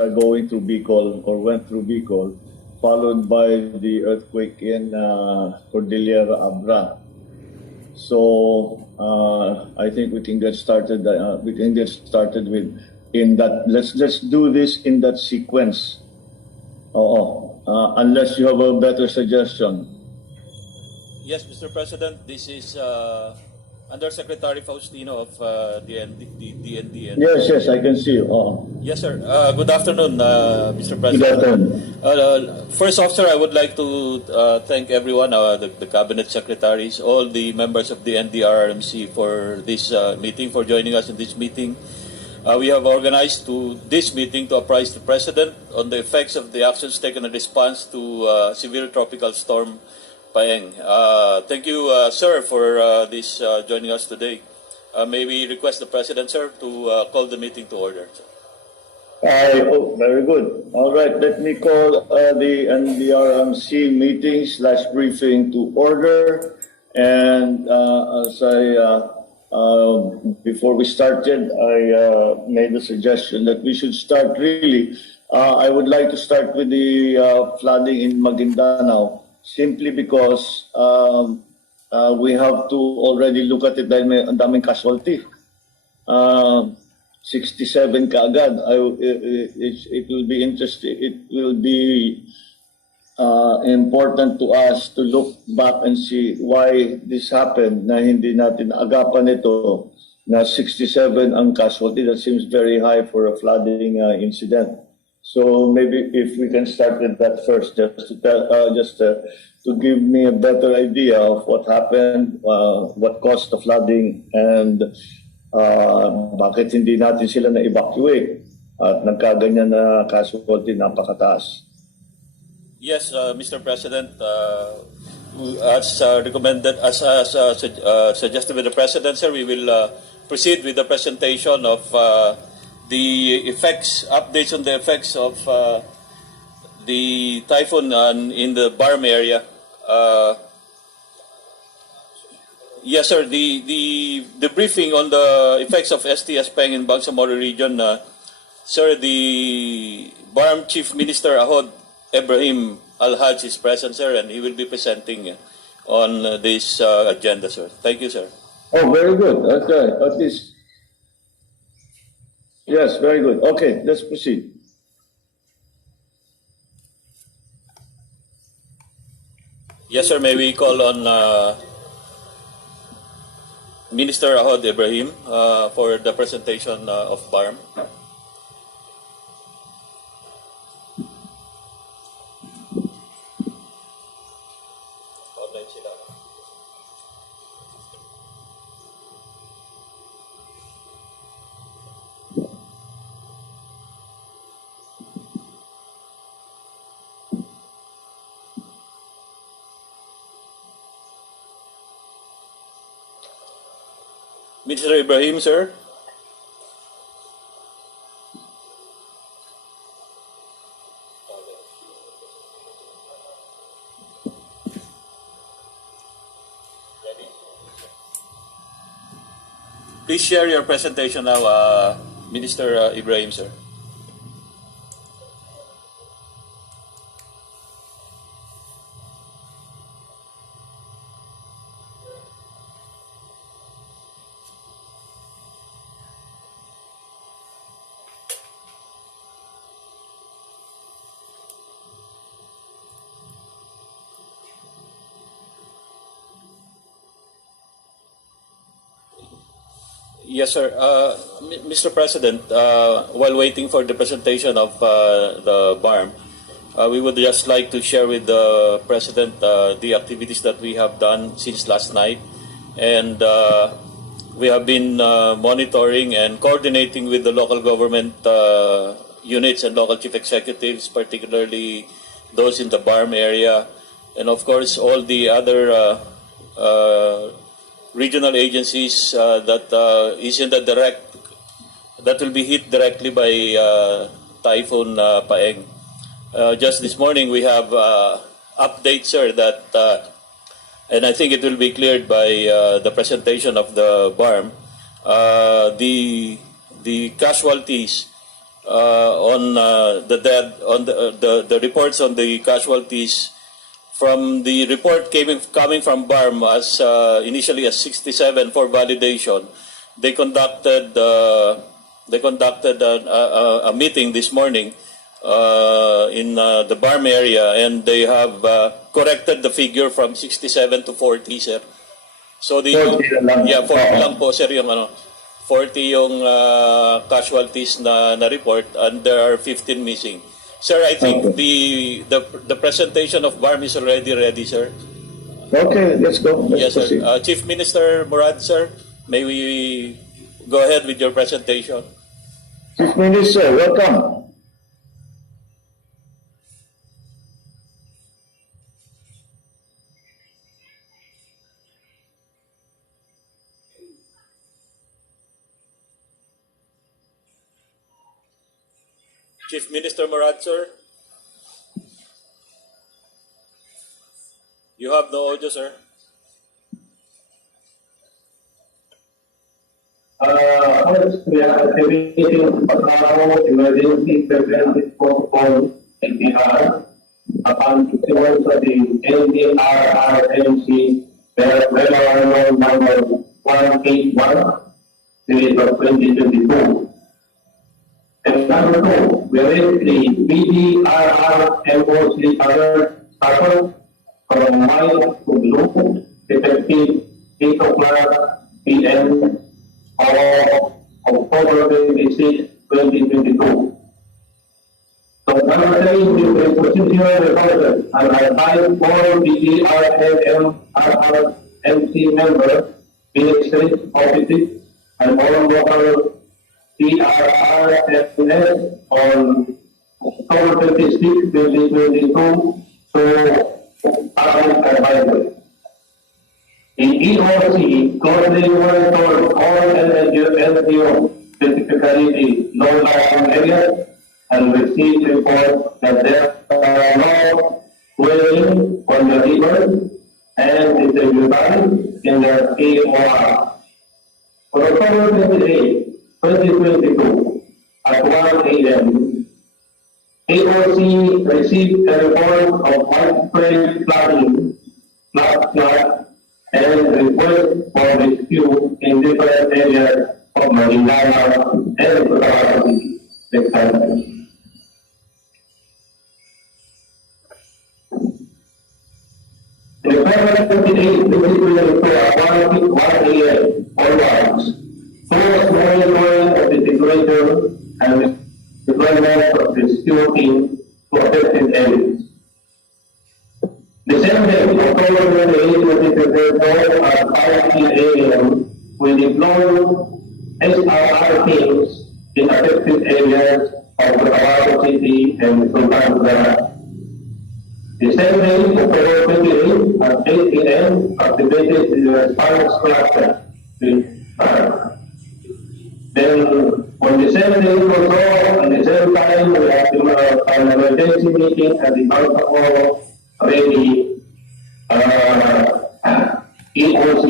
are going through Bicol or went through Bicol, followed by the earthquake in Cordillera Abra. So I think we can get started. With in that. Let's do this in that sequence. Unless you have a better suggestion. Yes, Mr. President. This is Undersecretary Faustino of DND. Yes, I can see you. Yes, sir. Good afternoon, Mr. President. Good afternoon. First off, sir, I would like to thank everyone, the cabinet secretaries, all the members of the NDRRMC for this meeting, for joining us in this meeting. We have organized this meeting to apprise the President on the effects of the actions taken in response to severe tropical storm Paeng. Thank you, sir, for this joining us today. May we request the President, sir, to call the meeting to order, sir. Very good. All right, let me call the NDRMC meeting/briefing to order. And before we started, I made the suggestion that we should start really. I would like to start with the flooding in Maguindanao, simply because we have to already look at it dahil may andaming casualty. 67 kaagad. It will be interesting. It will be important to us to look back and see why this happened na hindi natin agapan ito na 67 ang casualty. That seems very high for a flooding incident. So maybe if we can start with that first, just to give me a better idea of what happened, what caused the flooding, and bakit hindi natin sila na-evacuate at nagkaganyan na casualty napakataas. Yes, Mr. President, as recommended, as suggested by the President, sir, we will proceed with the presentation of the effects, updates on the effects of the typhoon in the Barm area. Yes, sir. The briefing on the effects of STS Paeng in Bangsamoro region, sir. The Barm Chief Minister Ahod Ibrahim Al-Haj is present, sir, and he will be presenting on this agenda, sir. Thank you, sir. Oh, very good. Okay, at least. Yes, very good. Okay, let's proceed. Yes, sir. May we call on Minister Ahod Ibrahim for the presentation of BARM. Minister Ibrahim, sir. Please share your presentation now, Minister Ibrahim, sir. Yes, sir. Mr. President, while waiting for the presentation of the BARM, we would just like to share with the President the activities that we have done since last night. And we have been monitoring and coordinating with the local government units and local chief executives, particularly those in the BARM area, and of course all the other regional agencies that will be hit directly by Typhoon Paeng. Just this morning we have updates, sir, that and I think it will be cleared by the presentation of the BARM. The casualties on the dead, on the reports on the casualties. From the report coming from BARM as initially as 67 for validation, they conducted a meeting this morning in the BARM area, and they have corrected the figure from 67 to 40, sir. So the 40 lang. yeah, 40 lang po, sir, yung 40 yung casualties na report, and there are 15 missing. Sir, I think the presentation of BARM is already ready, sir. Okay, let's go. Yes, Let's sir. proceed. Chief Minister Murad, sir, may we go ahead with your presentation? Chief Minister, welcome. Chief Minister Murad, sir. You have no audio, sir. First, we are activating Pangulo emergency preventive protocol NPR upon issuance of the NDRRMC Memorandum number 181 series of 2022. And number two, we raise the BDRRMOC alert status from white to blue, effective 8 o'clock p.m. of October 26, 2022. So number three, we will procedural requirements and assign all BDRMC members, district offices, and all local TRRFNS on October 26, 2022 to public advisory. The EOC closely monitors all LGO, specifically the low-lying areas, and receives reports that there are no dwelling on the river and distributary in the AOR. On October 28, 2022, at 1 a.m., AOC received a report of widespread flooding, and request for rescue in different areas of Manila and Patawag, Texas. In February 28, 2022, at 1 a.m. onwards, close monitoring of the situation and deployment of rescue teams to affected areas. The same day, October 28, 2024, at 5 a.m., we deployed SRR teams in affected areas of the Pangulo City and Sultan Kudarat. The same day, October 28, at 8 a.m., activated the response cluster. Then, on the same day also, at the same time, we had an emergency meeting at the Pangulo ready EOC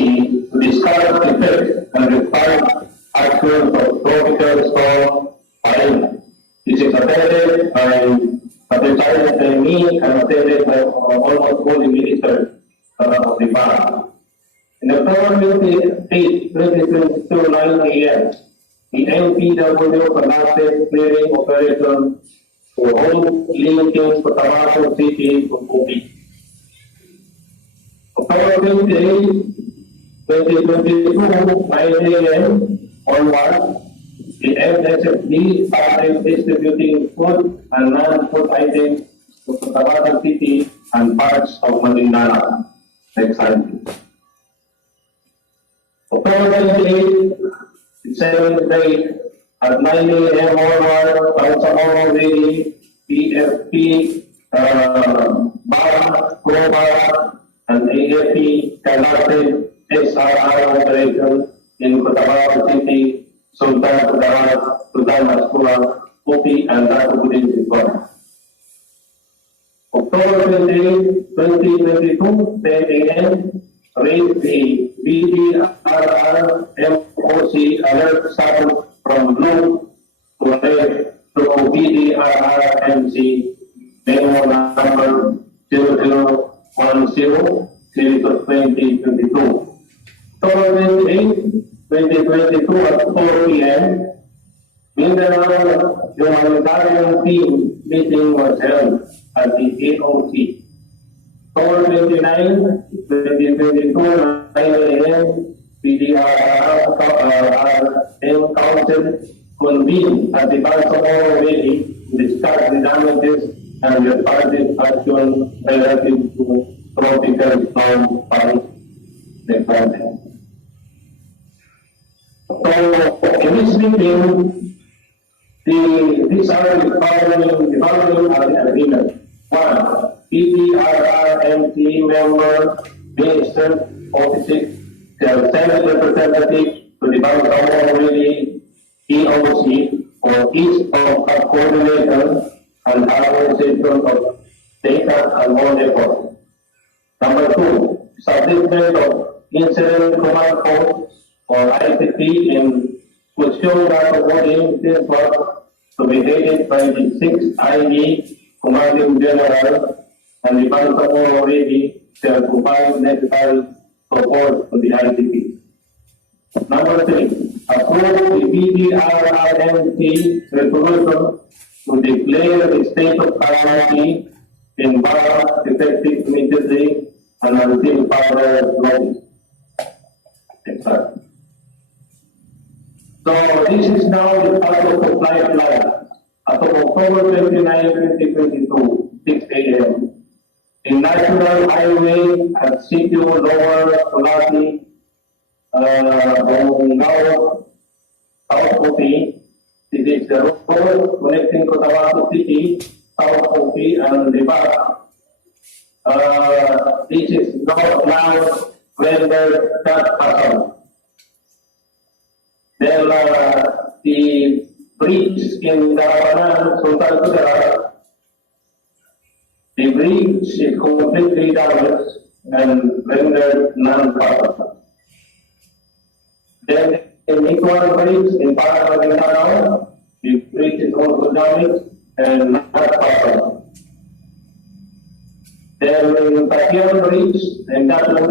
to discuss effects and respond actions of tropical storm Paeng. This is attended by the China me and attended by almost all the ministers of the bar. In October 28, 2022, 9 a.m., the NPW conducted clearing operation for all linking Patawag City to Kobe. October 28, 2022, 9 a.m. onward, the MSFD started distributing food and non-food items to Patawag City and parts of Manila. Next slide. October 28, the 7th day, at 9 a.m. onward, Pangulo ready, PFP, BAR, and AFP conducted SRR operation in Patawag City, Sultan Kudarat, Sultan Mascula, Puti, and Ratubudin Sipon. October 28, 2022, 10 a.m., raised the BDRRMOC alert status from blue to red to BDRRMC memo number 0010 series of 2022. October 8, 2022 at 4 p.m. Mindanao Humanitarian Team meeting was held at the AOC. October 29, 2022, 9 a.m. PDRRM Council convened at the Pangulo Valley to discuss the damages and responsive action relative to tropical storm Pangulo. So, in this meeting, these are the following agreements. 1. PDRRMT member, Minister, Office, Senate Representative to the Pangulo Valley EOC for each of a coordinator and harmonization of data and more effort. Number 2. Establishment of incident command post or ICT in question that awarding this work to be headed by the 6th IE Commanding General and the Pangulo Valley shall provide necessary support to the ICT. Number 3. Approve the PDRRMT resolution to declare the state of calamity in Bawat effective immediately and until further notice. Exactly. So this is now the part of the flight line. As of October 29, 2022, 6 a.m. in National Highway at Sitio Lower Solati, now South Kopi. This is the road connecting Cotabato City, South Kopi, and Lipa. This is now rendered that person. Then the bridge in Darabanan, Sultan Kudarat, the bridge is completely damaged and rendered non-functional. Then in Equal Bridge in Paranaguinao, the bridge is also damaged and not functional. Then in Bagyong Bridge in Dato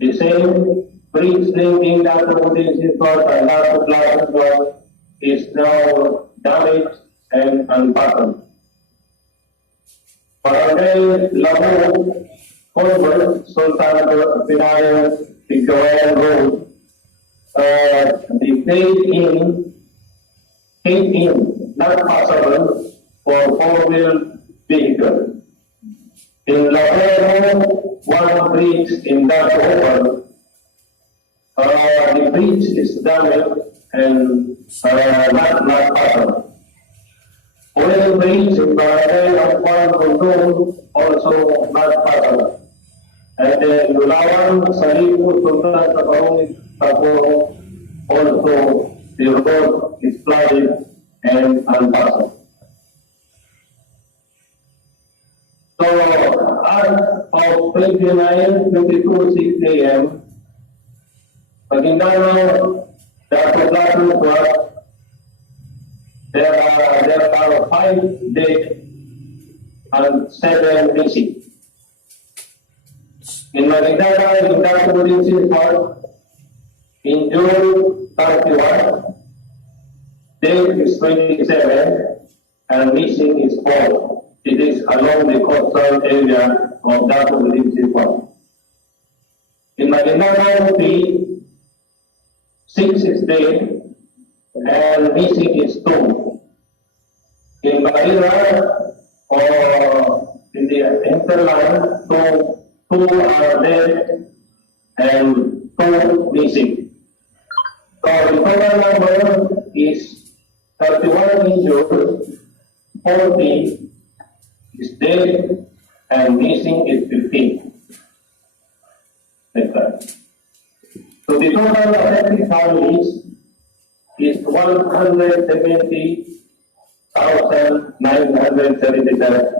the same bridge linking Dato and Dato is now damaged and unfastened. Barangay Labo, Colbert, Sultan Pinayan, Victorian Road, the gate-in, not possible for four-wheel vehicle. In Labo, one bridge in that over, the bridge is damaged and not possible. Oil bridge in Barangay of Tulong also not possible. And then Yulawan, Salipo, Sultan Tabarong, also the road is flooded and unpassable. So, as of 29:22 6 a.m., Maguindano, there are 5 dead and 7 missing. In Maguindano, in June 31, dead is 27 and missing is 4. It is along the coastal area of that municipality. In Maguindano, 6 is dead and missing is 2. In Bahira, or in the hinterland, 2 are dead and 2 missing. So the total number is 31 injured, 40 is dead, and missing is 15. Next slide. So the total affected families is 170,977.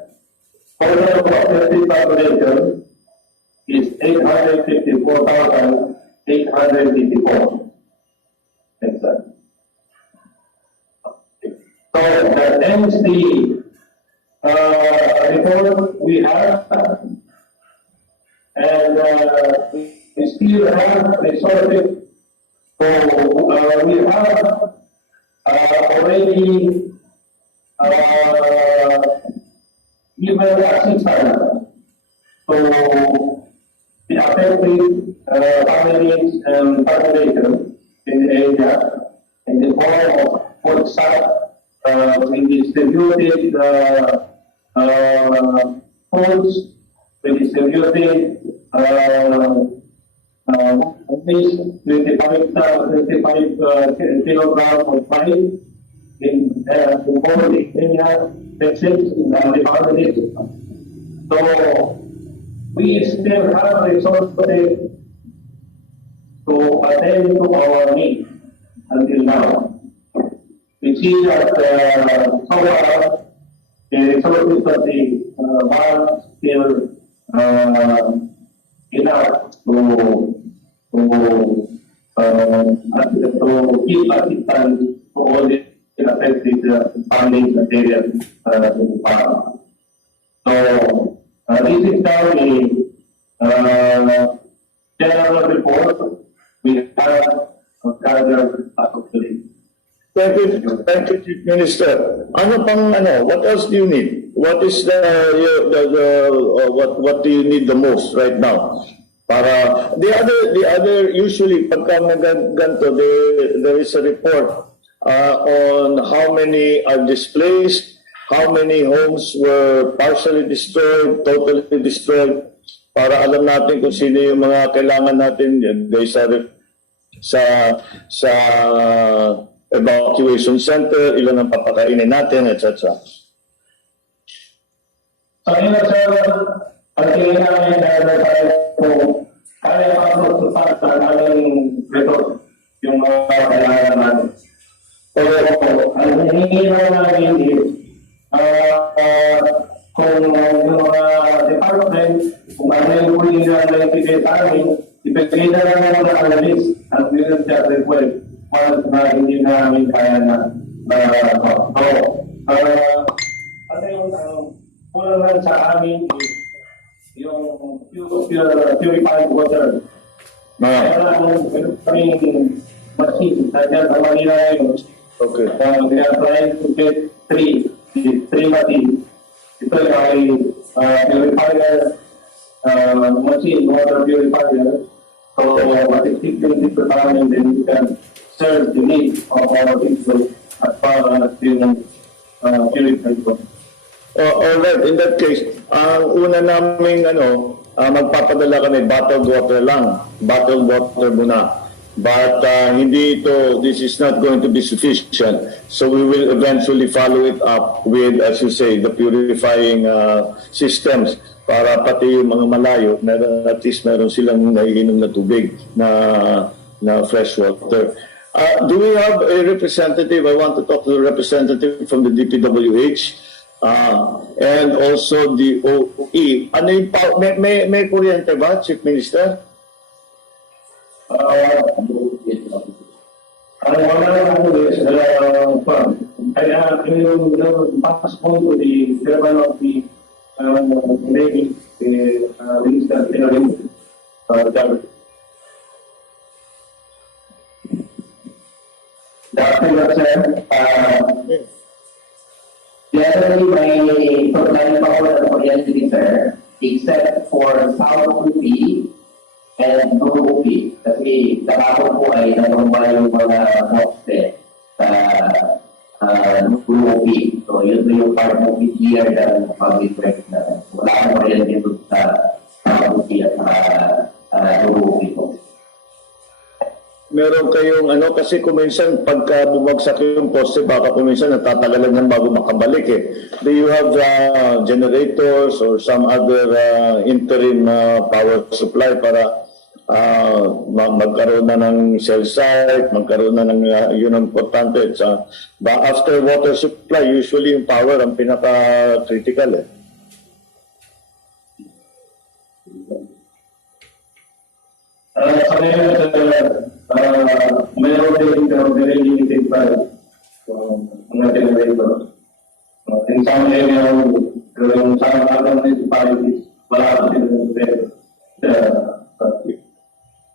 Total affected population is 854,884. Next slide. that ends the report we have, and we still have resources. So we have already given assistance to the affected families and population in the area in the form of food stuff. We distributed foods, we distributed at least 25 kilograms of rice in both the Kenya, Texas, and the families. So we still have resources to attend to our needs until now. We see that so far the resources of the bank still enough to keep assistance to all the affected families and areas in the farm. So this is now the general report we have gathered as of today. Thank you, Chief Minister. What else do you need? What is what do you need the most right now? Para the other usually pagka ganito, there is a report on how many are displaced, how many homes were partially destroyed, totally destroyed, para alam natin kung sino yung mga kailangan natin sa evacuation center, ilan ang papakainin natin, etc. So, yun sir, ang kailangan namin kung kaya pa ito sa aming resource, yung mga kailangan namin. So, ang hinihingi namin is, kung yung mga department, kung ano yung huli na naibigay sa amin, ibigay na lang ng analyst at will just request once na hindi namin kaya na ano yung kulang lang sa amin yung purified water. Kaya lang kaming machine na dyan sa Manila ngayon. Okay. We are trying to get three machines. Ito ay purifier machine, water purifier. So, matisip yung dito sa amin, then we can serve the needs of our people as far as yung purified water. All right, in that case, ang una naming magpapadala kami bottled water lang. Bottled water muna. But this is not going to be sufficient. So we will eventually follow it up with, as you say, the purifying systems para pati yung mga malayo, at least meron silang naiinom na tubig na fresh water. Do we have a representative? I want to talk to the representative from the DPWH. And also the OE. Ano yung may kuryente ba, Chief Minister? Kaya yung passport to the level of the Navy, the Minister government. Generally, may supply pa ako ng kuryente sir, except for South UP and Blue UP. Kasi kahapon po ay natumba yung mga poste sa Blue UP. So, yun po yung part ng year ng public works na wala akong kuryente dito sa South UP at Blue UP po. Meron kayong kasi kuminsan pagka bumagsak yung poste, baka kuminsan natatagalan yan bago makabalik eh. Do you have generators or some other interim power supply para magkaroon na ng cell site, magkaroon na ng yun ang importante. After water supply, usually yung power ang pinaka-critical eh. Sa ngayon, mayroon din very limited price. So, mga generator. In some area, yung sa municipalities, wala pa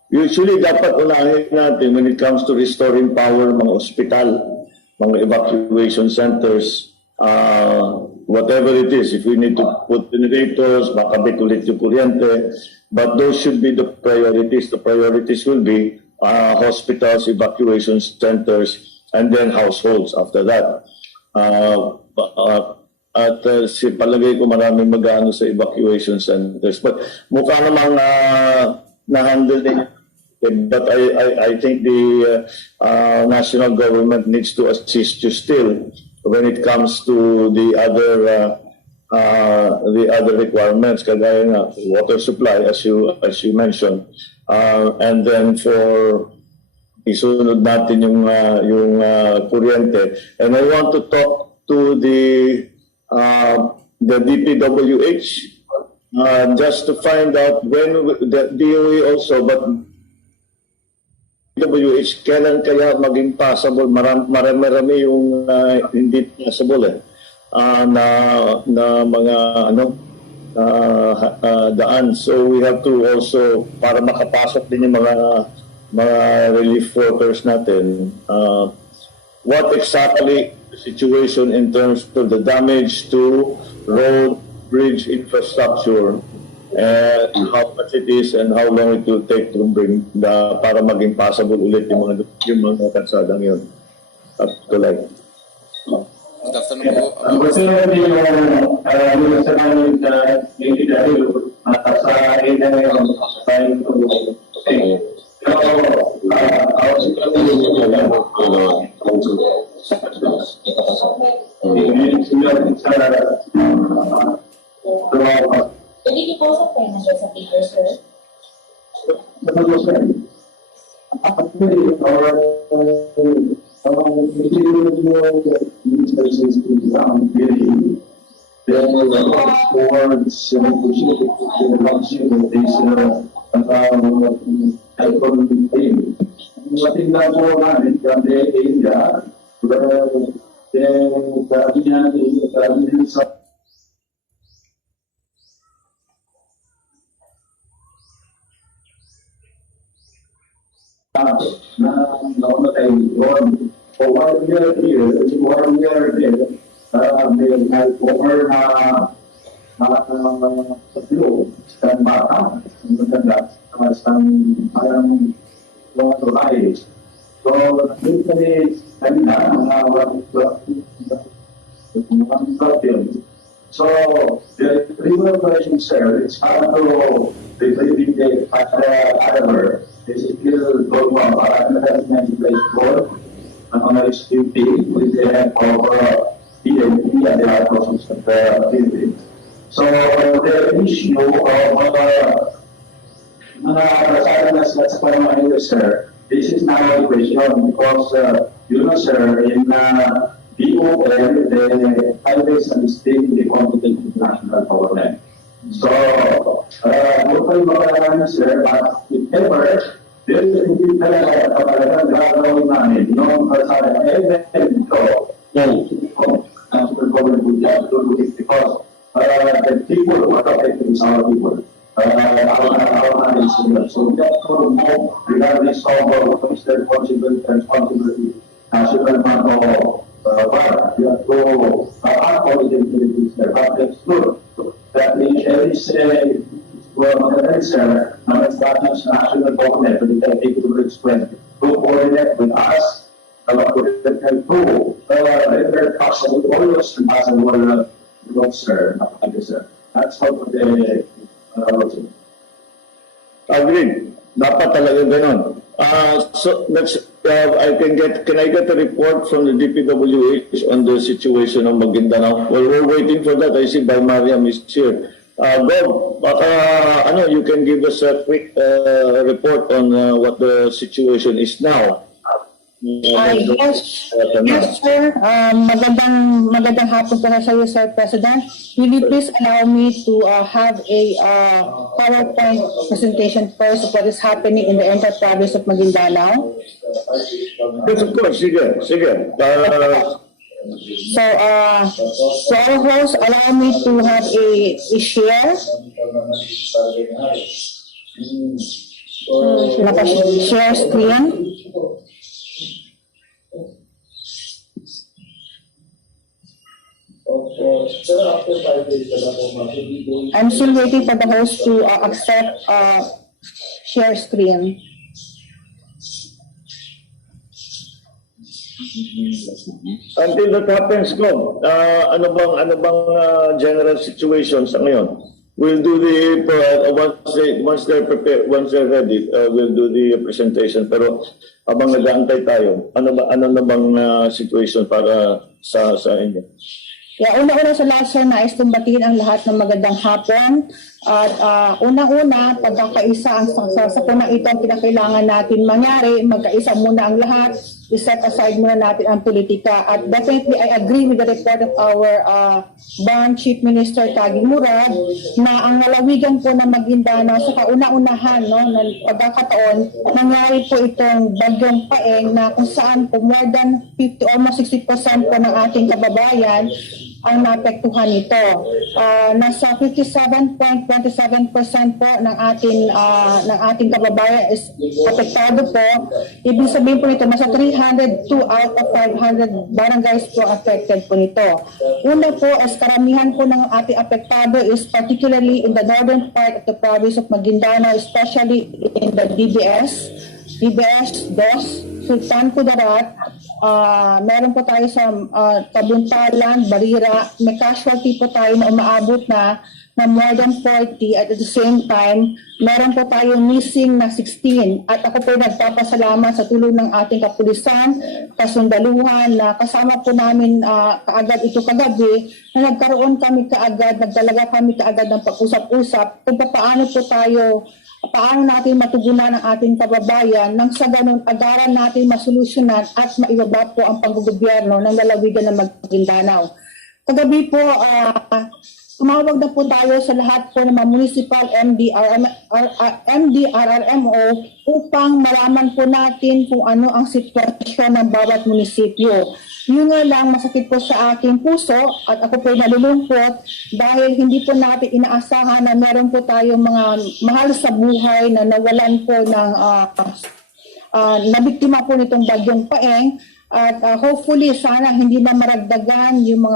Usually, dapat unahin natin when it comes to restoring power, mga ospital, mga evacuation centers, whatever it is, if we need to put generators, makabit ulit yung kuryente, but those should be the priorities. The priorities will be hospitals, evacuation centers, and then households after that. Palagay ko maraming mag-ano sa evacuation centers. But mukha namang na-handle din. But I think the national government needs to assist you still when it comes to the other requirements, kagaya nga water supply as you mentioned, and then for isunod natin yung kuryente. And I want to talk to the DPWH just to find out when the DOE also, but DPWH kailan kaya maging possible. Marami yung hindi possible na mga daan. So we have to also, para makapasok din yung mga relief workers natin, what exactly the situation in terms of the damage to road, bridge infrastructure, and how much it is and how long it will take to bring para maging passable ulit yung mga kalsadang yun. Up to like. Good afternoon po. Kasi yung sa namin sa DPW at sa area ngayon trying to say, Pwede niyo po sa financial sa paper, sir? namatay yun. For 1 year here, 1 year there, may over na tatlo, isang bata, ang maganda, isang parang mga tulay. So, usually, kanina, mga so, the real question, sir, it's hard to retrieve the other. This is still going on. I have many place for another SPP with the help of PNP and the other process of the PNP. So the issue of that's what sir. This is not a question because you know, sir, in BOL, the highways and state the competent national government. So, local mga sir, but if ever, there is a hindi talaga kapalagang gagawin namin, yung kalsada, ito, national government would have to do it because the people who are affected is our people. Our sila. So, we have to move regardless of what is the responsibility, national man o para. We have to act on the activities there, but it's good. That means every say, well, sir, establish national government to take to explain, to coordinate with us, and to render possible always possible, sir, sir. That's what the agreed. Dapat talaga ganun. So that's can I get a report from the DPWH on the situation of Maguindanao? Well, we're waiting for that. I see by Mariam is here. Bob, baka you can give us a quick report on what the situation is now. Yes, sir. Magandang hapon po sa iyo, Sir President. Will you please allow me to have a PowerPoint presentation first of what is happening in the entire province of Maguindanao? Yes, of course. Sige. So, to our host, allow me to have a share. Naka-share screen. I'm still waiting for the host to accept share screen. Until that happens, Gob, ano bang general situation sa ngayon? We'll do the once they're prepared, once they're ready, we'll do the presentation. Pero habang nag-aantay tayo, ano na bang situation para sa inyo? Yeah, una-una sa lahat, sir, nais kong batiin ang lahat ng magandang hapon. At unang-una, pagkakaisa sa punang ito ang pinakailangan natin mangyari, magkaisa muna ang lahat, i-set aside muna natin ang politika. At definitely, I agree with the report of our Ban Chief Minister Tagi Murad na ang lalawigan po ng Maguindanao sa kauna-unahan ng pagkakataon, nangyari po itong Bagyong Paeng na kung saan po more than 50, almost 60% po ng ating kababayan ang naapektuhan nito. Nasa 57.27% po ng ating kababayan is apektado po. Ibig sabihin po nito, nasa 302 out of 500 barangays po affected po nito. Una po, as karamihan po ng ating apektado is particularly in the northern part of the province of Maguindanao, especially in the DBS, DOS, Sultan Kudarat, meron po tayo sa Kabuntalan, Barira, may casualty po tayo na umaabot na more than 40 at the same time, meron po tayong missing na 16. At ako po nagpapasalamat sa tulong ng ating kapulisan, kasundaluhan na kasama po namin kaagad ito kagabi na nagkaroon kami kaagad, nagdalaga kami kaagad ng pag-usap-usap kung paano natin matugunan ang ating kababayan nang sa ganun agaran natin masolusyonan at maibaba po ang panggobyerno ng lalawigan ng Maguindanao. Kagabi po, tumawag na po tayo sa lahat po ng mga municipal MDRRMO upang malaman po natin kung ano ang sitwasyon ng bawat munisipyo. Yun nga lang, masakit po sa aking puso at ako po nalulungkot dahil hindi po natin inaasahan na meron po tayong mga mahal sa buhay na nawalan po ng nabiktima po nitong Bagyong Paeng. At hopefully sana hindi na maragdagan yung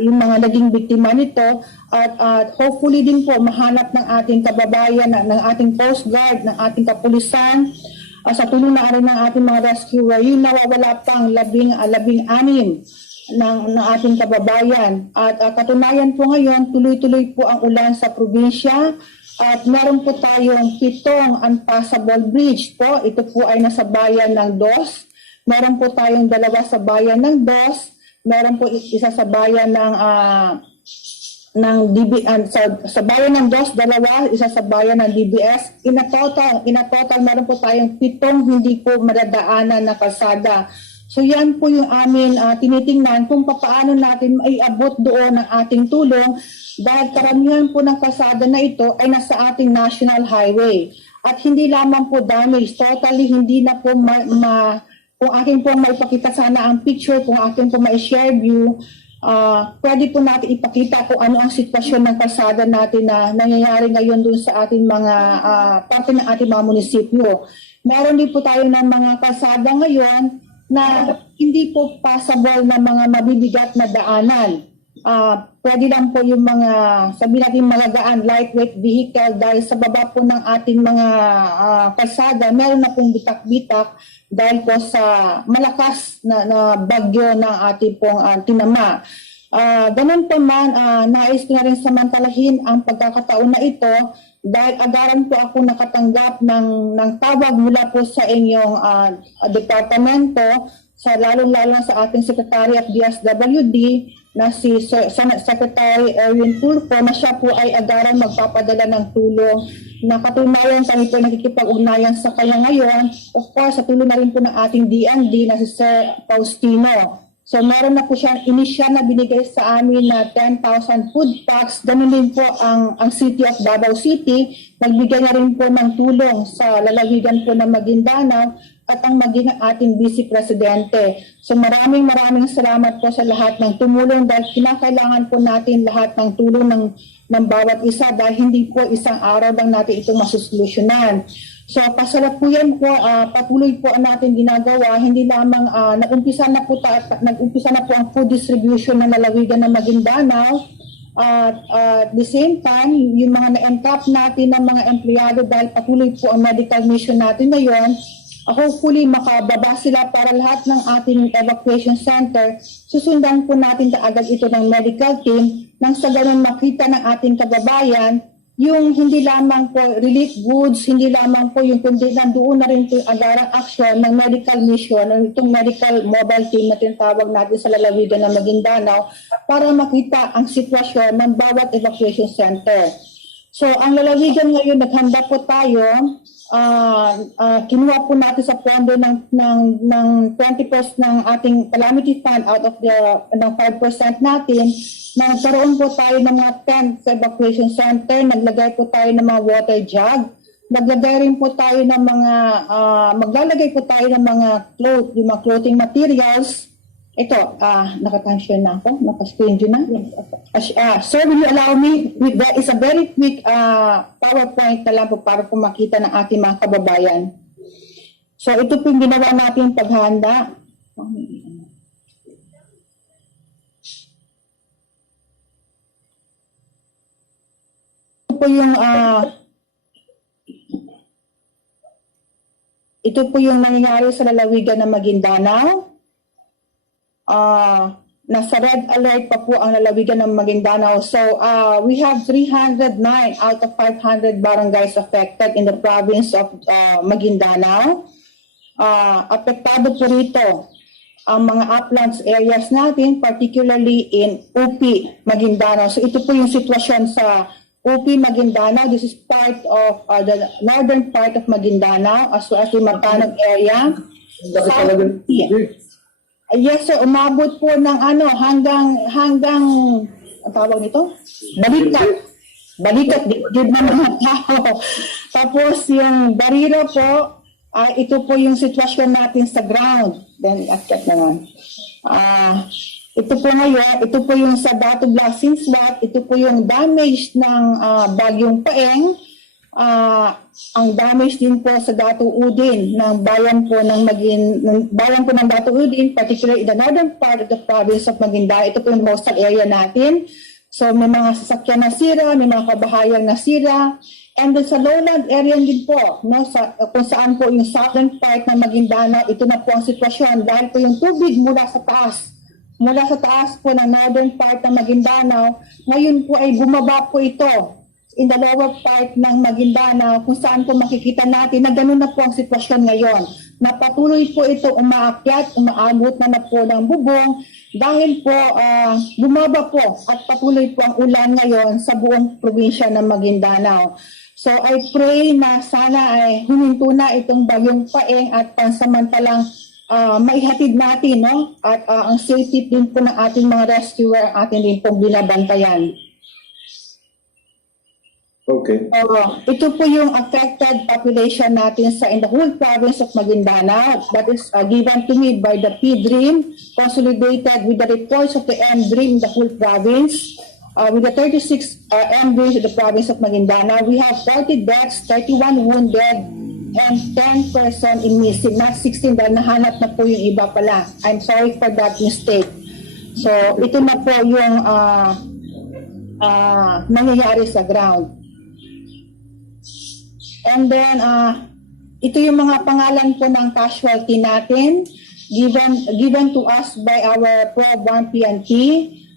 mga naging biktima nito at hopefully din po mahanap ng ating kababayan, ng ating Coast Guard, ng ating kapulisan, sa tulong na rin ng ating mga rescuer, yung nawawala pang 16 ng ating kababayan. At katunayan po ngayon, tuloy-tuloy po ang ulan sa probinsya at meron po tayong 7 unpassable bridge po. Ito po ay nasa bayan ng Dos. Meron po tayong 2 sa bayan ng Dos. Meron po isa sa bayan sa bayan ng Dos, 2, isa sa bayan ng DBS. In a total, meron po tayong 7 hindi po madadaanan na kalsada. So yan po yung amin tinitingnan kung paano natin maiabot doon ang ating tulong dahil karamihan po ng kalsada na ito ay nasa ating national highway. At hindi lamang po damage, totally hindi na po kung akin po maipakita sana ang picture, kung akin po ma-share view, pwede po natin ipakita kung ano ang sitwasyon ng kalsada natin na nangyayari ngayon doon sa ating mga parte ng ating mga munisipyo. Meron din po tayo ng mga kalsada ngayon na hindi po passable na mga mabibigat na daanan. Pwede lang po yung mga, sabi natin malagaan, lightweight vehicle dahil sa baba po ng ating mga kalsada, meron na pong bitak-bitak dahil po sa malakas na bagyo ng ating pong tinama. Ganun po man, nais ko na rin samantalahin ang pagkakataon na ito dahil agaran po ako nakatanggap ng tawag mula po sa inyong departamento, lalong-lalo sa ating Secretary of DSWD na si Secretary Erwin Tulfo na siya po ay agaran magpapadala ng tulong na katunayan kami po nakikipag-ugnayan sa kanya ngayon. Of course, sa tulong na rin po ng ating DND na si Sir Faustino. So meron na po siyang inisyal na binigay sa amin na 10,000 food packs. Ganun din po ang City of Davao City. Nagbigay na rin po ng tulong sa lalawigan po ng Maguindanao at ang maging ating Vice Presidente. So maraming salamat po sa lahat ng tumulong dahil kinakailangan po natin lahat ng tulong ng bawat isa dahil hindi po isang araw lang natin ito masusolusyonan. So kasalukuyan po, patuloy po natin ginagawa, hindi lamang nag-umpisa na po ang food distribution ng lalawigan ng Maguindanao. At the same time, yung mga na-encap natin ng mga empleyado dahil patuloy po ang medical mission natin ngayon, hopefully makababa sila para lahat ng ating evacuation center, susundan po natin kaagad ito ng medical team nang sa ganun makita ng ating kababayan yung hindi lamang po relief goods, hindi lamang po yung kundi nandoon na rin po yung agarang action ng medical mission o itong medical mobile team na tinatawag natin sa lalawigan ng Maguindanao para makita ang sitwasyon ng bawat evacuation center. So ang lalawigan ngayon, naghanda po tayo, kinuha po natin sa pondo ng 20% ng ating calamity fund out of ng 5% natin. Nagkaroon po tayo ng mga tent sa evacuation center, naglagay po tayo ng mga water jug, maglalagay po tayo ng mga yung mga clothing materials. Ito, naka-tension na ako, naka-screen na. Sir, will you allow me, that is a very quick PowerPoint na lang po para po makita ng ating mga kababayan. So ito po yung ginawa natin paghahanda. Ito po yung nangyayari sa lalawigan ng Maguindanao. Nasa red alert pa po ang lalawigan ng Maguindanao. So we have 309 out of 500 barangays affected in the province of Maguindanao. Apektado po rito ang mga uplands areas natin, particularly in UP, Maguindanao. So ito po yung sitwasyon sa UP, Maguindanao. This is part of the northern part of Maguindanao as well as the Matanog area. Yes sir, umabot po ng hanggang ang tawag nito? Balikat, dibdib ng mga tao. Tapos yung barira po, ito po yung sitwasyon natin sa ground. Then, akyat naman. Ito po ngayon, ito po yung sa Dato Blasing Swat, ito po yung damage ng Bagyong Paeng, ang damage din po sa Dato Udin ng bayan po ng Dato Udin, particularly in the northern part of the province of Maguindanao. Ito po yung coastal area natin. So may mga sasakyan na sira, may mga kabahayan na sira. And then sa lowland area din po, kung saan po yung southern part ng Maguindanao, ito na po ang sitwasyon dahil po yung tubig mula sa taas po ng northern part ng Maguindanao, ngayon po ay bumaba po ito in the lower part ng Maguindanao kung saan po makikita natin na ganun na po ang sitwasyon ngayon. Napatuloy po ito umaakyat, umaabot na po ng bubong dahil po bumaba po at patuloy po ang ulan ngayon sa buong probinsya ng Maguindanao. So I pray na sana ay huminto na itong Bagyong Paeng at pansamantalang maihatid natin, no? At ang safety din po ng ating mga rescuer, ating din pong binabantayan. Okay. Ito po yung affected population natin in the whole province of Maguindanao. That is given to me by the PDREAM, consolidated with the reports of the MDREAM in the whole province. With the 36 MDREAMs in the province of Maguindanao, we have 40 deaths, 31 wounded, and 10 person in missing. Not 16 dahil nahanap na po yung iba pala. I'm sorry for that mistake. So ito na po yung nangyayari sa ground. And then, ito yung mga pangalan po ng casualty natin given to us by our Prob 1 PNP.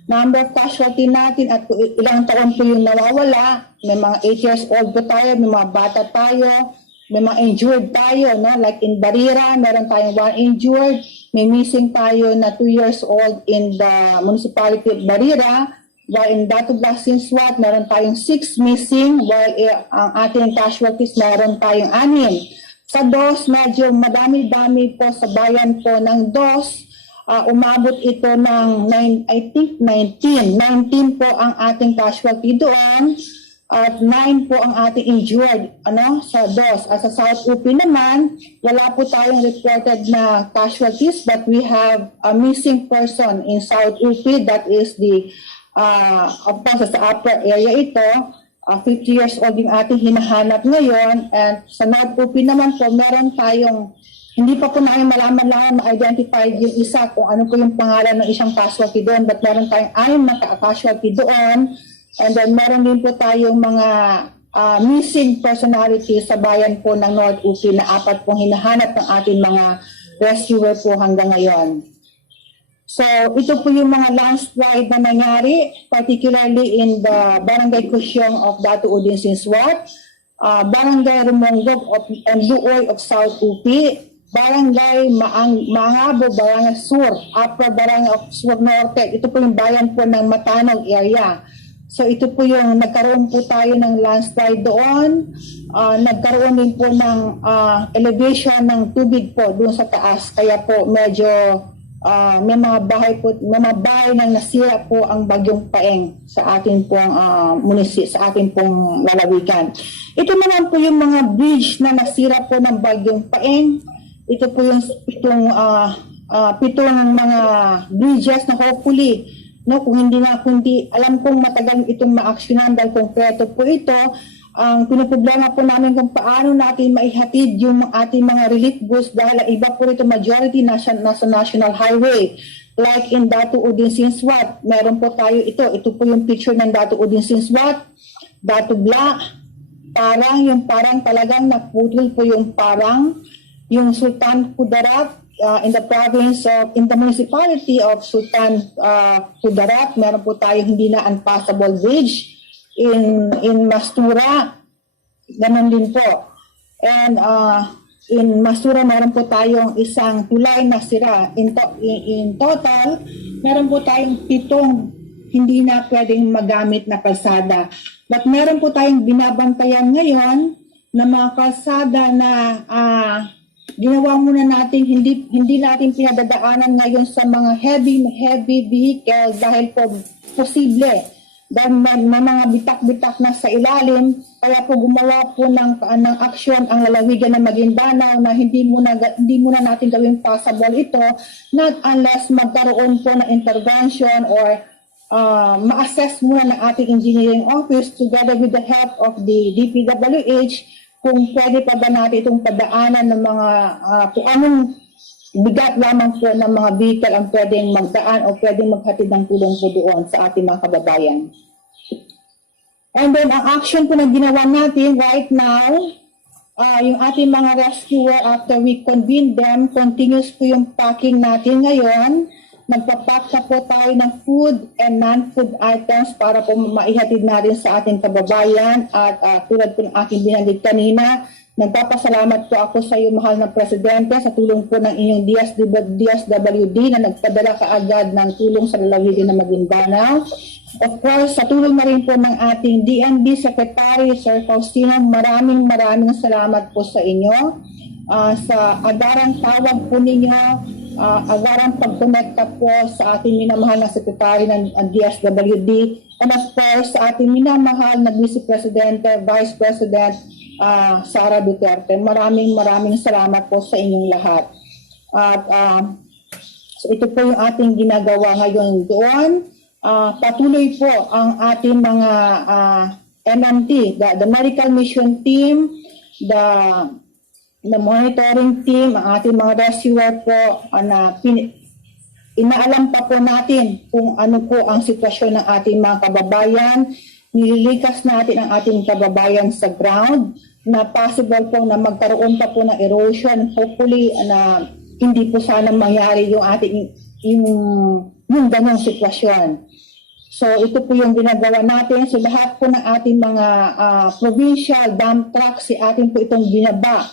Number of casualty natin at ilang taon po yung nawawala. May mga 8 years old po tayo, may mga bata tayo, may mga injured tayo, no? Like in Barira, meron tayong 1 injured. May missing tayo na 2 years old in the municipality of Barira. While in Dato Blasing Swat, meron tayong 6 missing, while ang ating casualties, meron tayong 6. Sa DOS, medyo madami-dami po sa bayan po ng DOS. umabot ito ng I think 19 po ang ating casualty doon at 9 po ang ating injured sa DOS. At sa South UP naman, wala po tayong reported na casualties, but we have a missing person in South UP. That is the of course sa upper area ito, 50 years old yung ating hinahanap ngayon. And sa North UP naman po, meron tayong hindi pa po namin malaman lang ma-identify yung isa kung ano po yung pangalan ng isang casualty doon, but meron tayong 6 na casualty doon. And then meron din po tayong mga missing personalities sa bayan po ng North UP na 4 pong hinahanap ng ating mga rescuer po hanggang ngayon. So ito po yung mga landslide na nangyari, particularly in the Barangay Kusyong of Datu Udin Sinswat, Barangay Rumongog and Luoy of South UP, Barangay Maangabo, Barangay Sur, Upper Barangay of Sur Norte. Ito po yung bayan po ng Matanog area. So ito po yung nagkaroon po tayo ng landslide doon. Nagkaroon din po ng elevation ng tubig po doon sa taas. Kaya po medyo may mga bahay nang nasira po ang Bagyong Paeng sa ating pong sa ating pong lalawigan. Ito naman po yung mga bridge na nasira po ng Bagyong Paeng. Ito po yung pitong mga bridges na hopefully, kung kundi alam kong matagal itong ma-actionan dahil konkreto po ito. Ang pinuproblema po namin kung paano natin maihatid yung ating mga relief goods dahil iba po ito majority nasa national highway. Like in Datu Udin Sinswat, meron po tayo ito. Ito po yung picture ng Datu Udin Sinswat, Datu Bla, parang talagang naputol po yung yung Sultan Kudarat in the municipality of Sultan Kudarat, meron po tayo hindi na unpassable bridge. In Mastura, ganun din po. And in Mastura, meron po tayong isang tulay na sira. In total, meron po tayong 7 hindi na pwedeng magamit na kalsada. But meron po tayong binabantayan ngayon na mga kalsada na ginawa muna natin, hindi natin pinadadaanan ngayon sa mga heavy vehicle dahil po posible dahil may mga bitak-bitak na sa ilalim, kaya po gumawa po ng aksyon ang lalawigan ng Maguindanao na hindi muna natin gawing possible ito, not unless magkaroon po ng intervention or ma-assess muna ng ating engineering office together with the help of the DPWH kung pwede pa ba natin itong padaanan ng mga kung anong bigat lamang po ng mga vehicle ang pwedeng magdaan o pwedeng maghatid ng tulong po doon sa ating mga kababayan. And then ang action po na ginawa natin right now, yung ating mga rescuer after we convene them, continuous po yung packing natin ngayon. Nagpapack na po tayo ng food and non-food items para po maihatid natin sa ating kababayan. At tulad po ng aking binanggit kanina, nagpapasalamat po ako sa iyo, mahal na Presidente, sa tulong po ng inyong DSWD na nagpadala kaagad ng tulong sa lalawigan ng Maguindanao. Of course, sa tulong na rin po ng ating DNB Secretary, Sir Faustino, maraming salamat po sa inyo. Sa agarang tawag po ninyo, agarang pagkonekta po sa ating minamahal na Secretary ng DSWD, and of course sa ating minamahal na Vice Presidente, Vice President Sara Duterte. Maraming salamat po sa inyong lahat. At so ito po yung ating ginagawa ngayon doon. Patuloy po ang ating mga MMT, the medical mission team, the monitoring team, ang ating mga rescuer po na inaalam pa po natin kung ano po ang sitwasyon ng ating mga kababayan. Nililikas natin ang ating kababayan sa ground na possible po na magkaroon pa po ng erosion. Hopefully na hindi po sana mangyari yung ating yung ganong sitwasyon. So ito po yung ginagawa natin. So lahat po ng ating mga provincial dump trucks, ating po itong binaba,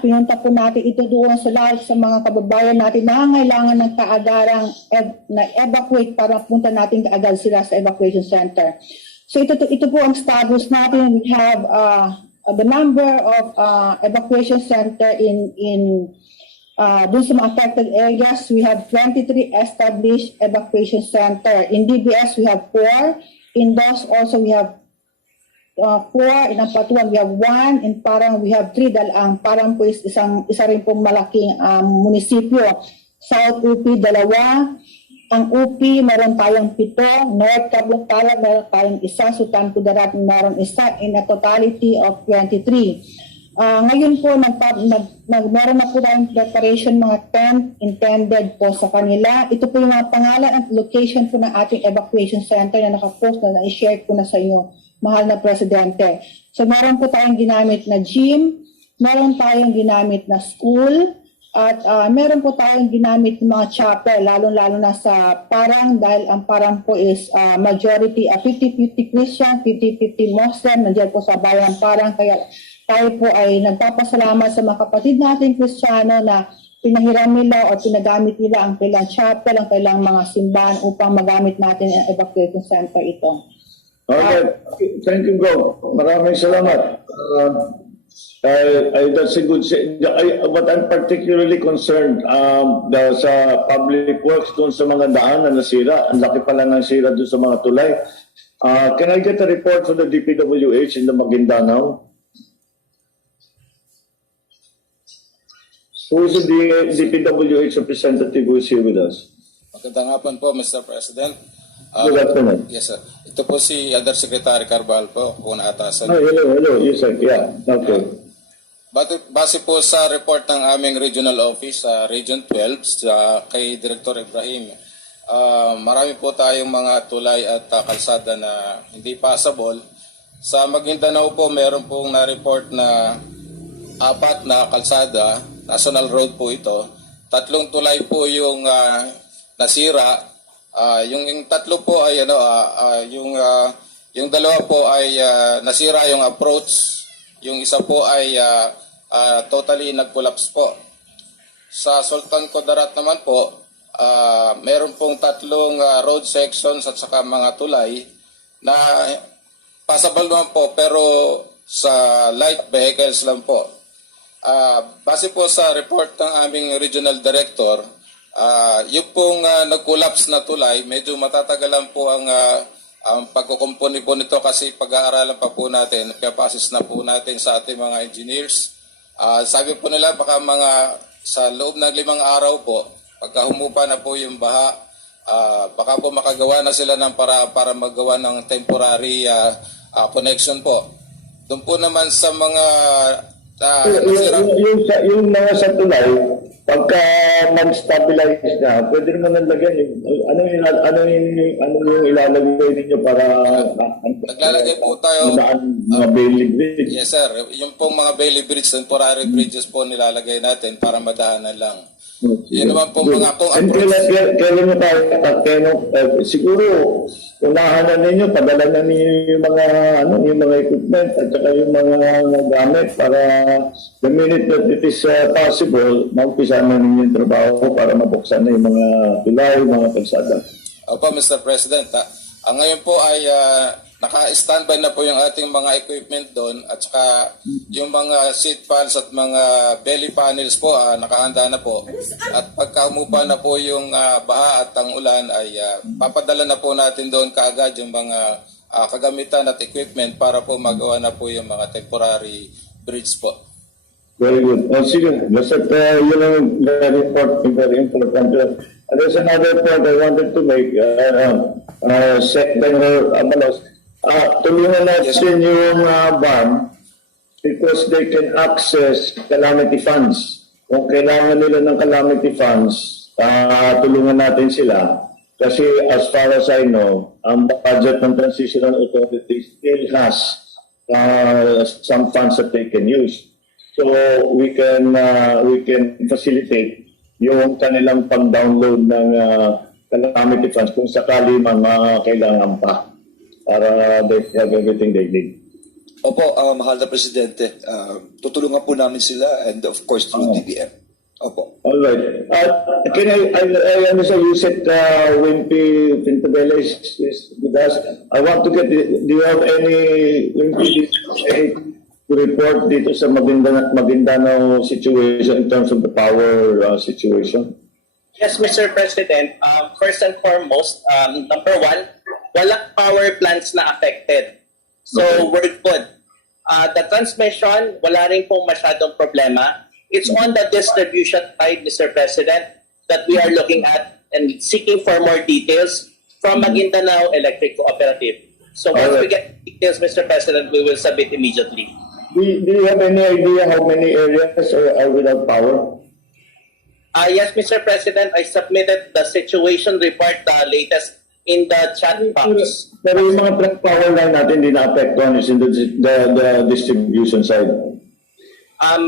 pinunta po natin ito doon sa lahat sa mga kababayan natin na nangangailangan ng kaagarang na evacuate para punta natin kaagad sila sa evacuation center. So ito po ang status natin. We have the number of evacuation center in dun sa mga affected areas, we have 23 established evacuation center. In DBS, we have 4. In DOS also, we have 4. In Ampatuan, we have 1. In Parang, we have 3. Dahil ang Parang po is isa rin pong malaking munisipyo. South UP, 2. Ang UP, meron tayong 7. North Cabotala, meron tayong 1. Sultan Kudarat, meron 1. In a totality of 23. Ngayon po, meron na po tayong preparation mga tent intended po sa kanila. Ito po yung mga pangalan at location po ng ating evacuation center na nakapost na i-share ko na sa inyo, mahal na Presidente. So meron po tayong ginamit na gym, meron tayong ginamit na school, at meron po tayong ginamit ng mga chapel, lalo-lalo na sa Parang, dahil ang Parang po is majority, 50-50 Christian, 50-50 Muslim, nandiyan po sa bayan Parang, kaya tayo po ay nagpapasalamat sa mga kapatid nating Kristiyano na pinahiram nila o pinagamit nila ang kailang chapel, ang kailang mga simbahan upang magamit natin ang evacuation center ito. Okay, thank you, Go. Maraming salamat. That's a good but I'm particularly concerned sa public works doon sa mga daan na nasira. Ang laki pala ng sira doon sa mga tulay. Can I get a report from the DPWH in the Maguindanao? Who is the DPWH representative who is here with us? Magandang hapon po, Mr. President. Good afternoon. Yes, sir. Ito po si Undersecretary Carval po, kung naatasan. Hello. Yes, sir. Yeah, okay. Base po sa report ng aming regional office sa Region 12 kay Director Ibrahim, marami po tayong mga tulay at kalsada na hindi passable. Sa Maguindanao po, meron pong na-report na 4 na kalsada, national road po ito. 3 tulay po yung nasira. Yung 3 po ay yung 2 po ay nasira yung approach. Yung isa po ay totally nag-collapse po. Sa Sultan Kudarat naman po, meron pong 3 road sections at saka mga tulay na passable naman po pero sa light vehicles lang po. Base po sa report ng aming regional director, yung pong nag-collapse na tulay, medyo matatagalan po ang pagkukumpuni po nito kasi pag-aaralan pa po natin, papasis na po natin sa ating mga engineers. Sabi po nila baka sa loob ng 5 araw po, pagka humupa na po yung baha, baka po makagawa na sila ng para magawa ng temporary connection po. Doon po naman sa mga yung mga sa tulay, pagka mag-stabilize na, pwede naman nalagyan ano yung ilalagay ninyo para naglalagay po tayo mga bailey bridge. Yes, sir. Yung pong mga bailey bridge, temporary bridges po nilalagay natin para madaanan lang. Yun naman po mga kung kailan nyo tayo siguro unahan na ninyo, padala na ninyo yung mga equipment at saka yung mga gamit para the minute that it is possible, mag-umpisa na ninyo yung trabaho para mabuksan na yung mga tulay, mga kalsada. Opo, Mr. President. Ngayon po ay naka-standby na po yung ating mga equipment doon at saka yung mga seat pans at mga belly panels po nakahanda na po. At pagka umupa na po yung baha at ang ulan ay papadala na po natin doon kaagad yung mga kagamitan at equipment para po magawa na po yung mga temporary bridge po. Very good. Sige, basta yun ang very important. There's another point I wanted to make. Tulungan natin yung BAM because they can access calamity funds. Kung kailangan nila ng calamity funds, tulungan natin sila. Kasi as far as I know, ang budget ng Transitional Authority still has some funds that they can use. So we can facilitate yung kanilang pang-download ng calamity funds kung sakali man kailangan pa para they have everything they need. Opo, mahal na Presidente, tutulungan po namin sila and of course through DBM. Opo. All right. Can I understand you said Wimpy Pintabella is with us. I want to get, do you have any Wimpy to report dito sa Maguindanao situation in terms of the power situation? Yes, Mr. President. First and foremost, number one, walang power plants na affected. So, we're good. The transmission, wala rin pong masyadong problema. It's on the distribution side, Mr. President, that we are looking at and seeking for more details from Maguindanao Electric Cooperative. So, once we get details, Mr. President, we will submit immediately. Do you have any idea how many areas are without power? Yes, Mr. President, I submitted the situation report, the latest, in the chat box. Pero yung mga truck power line natin hindi na-apektuhan is in the distribution side.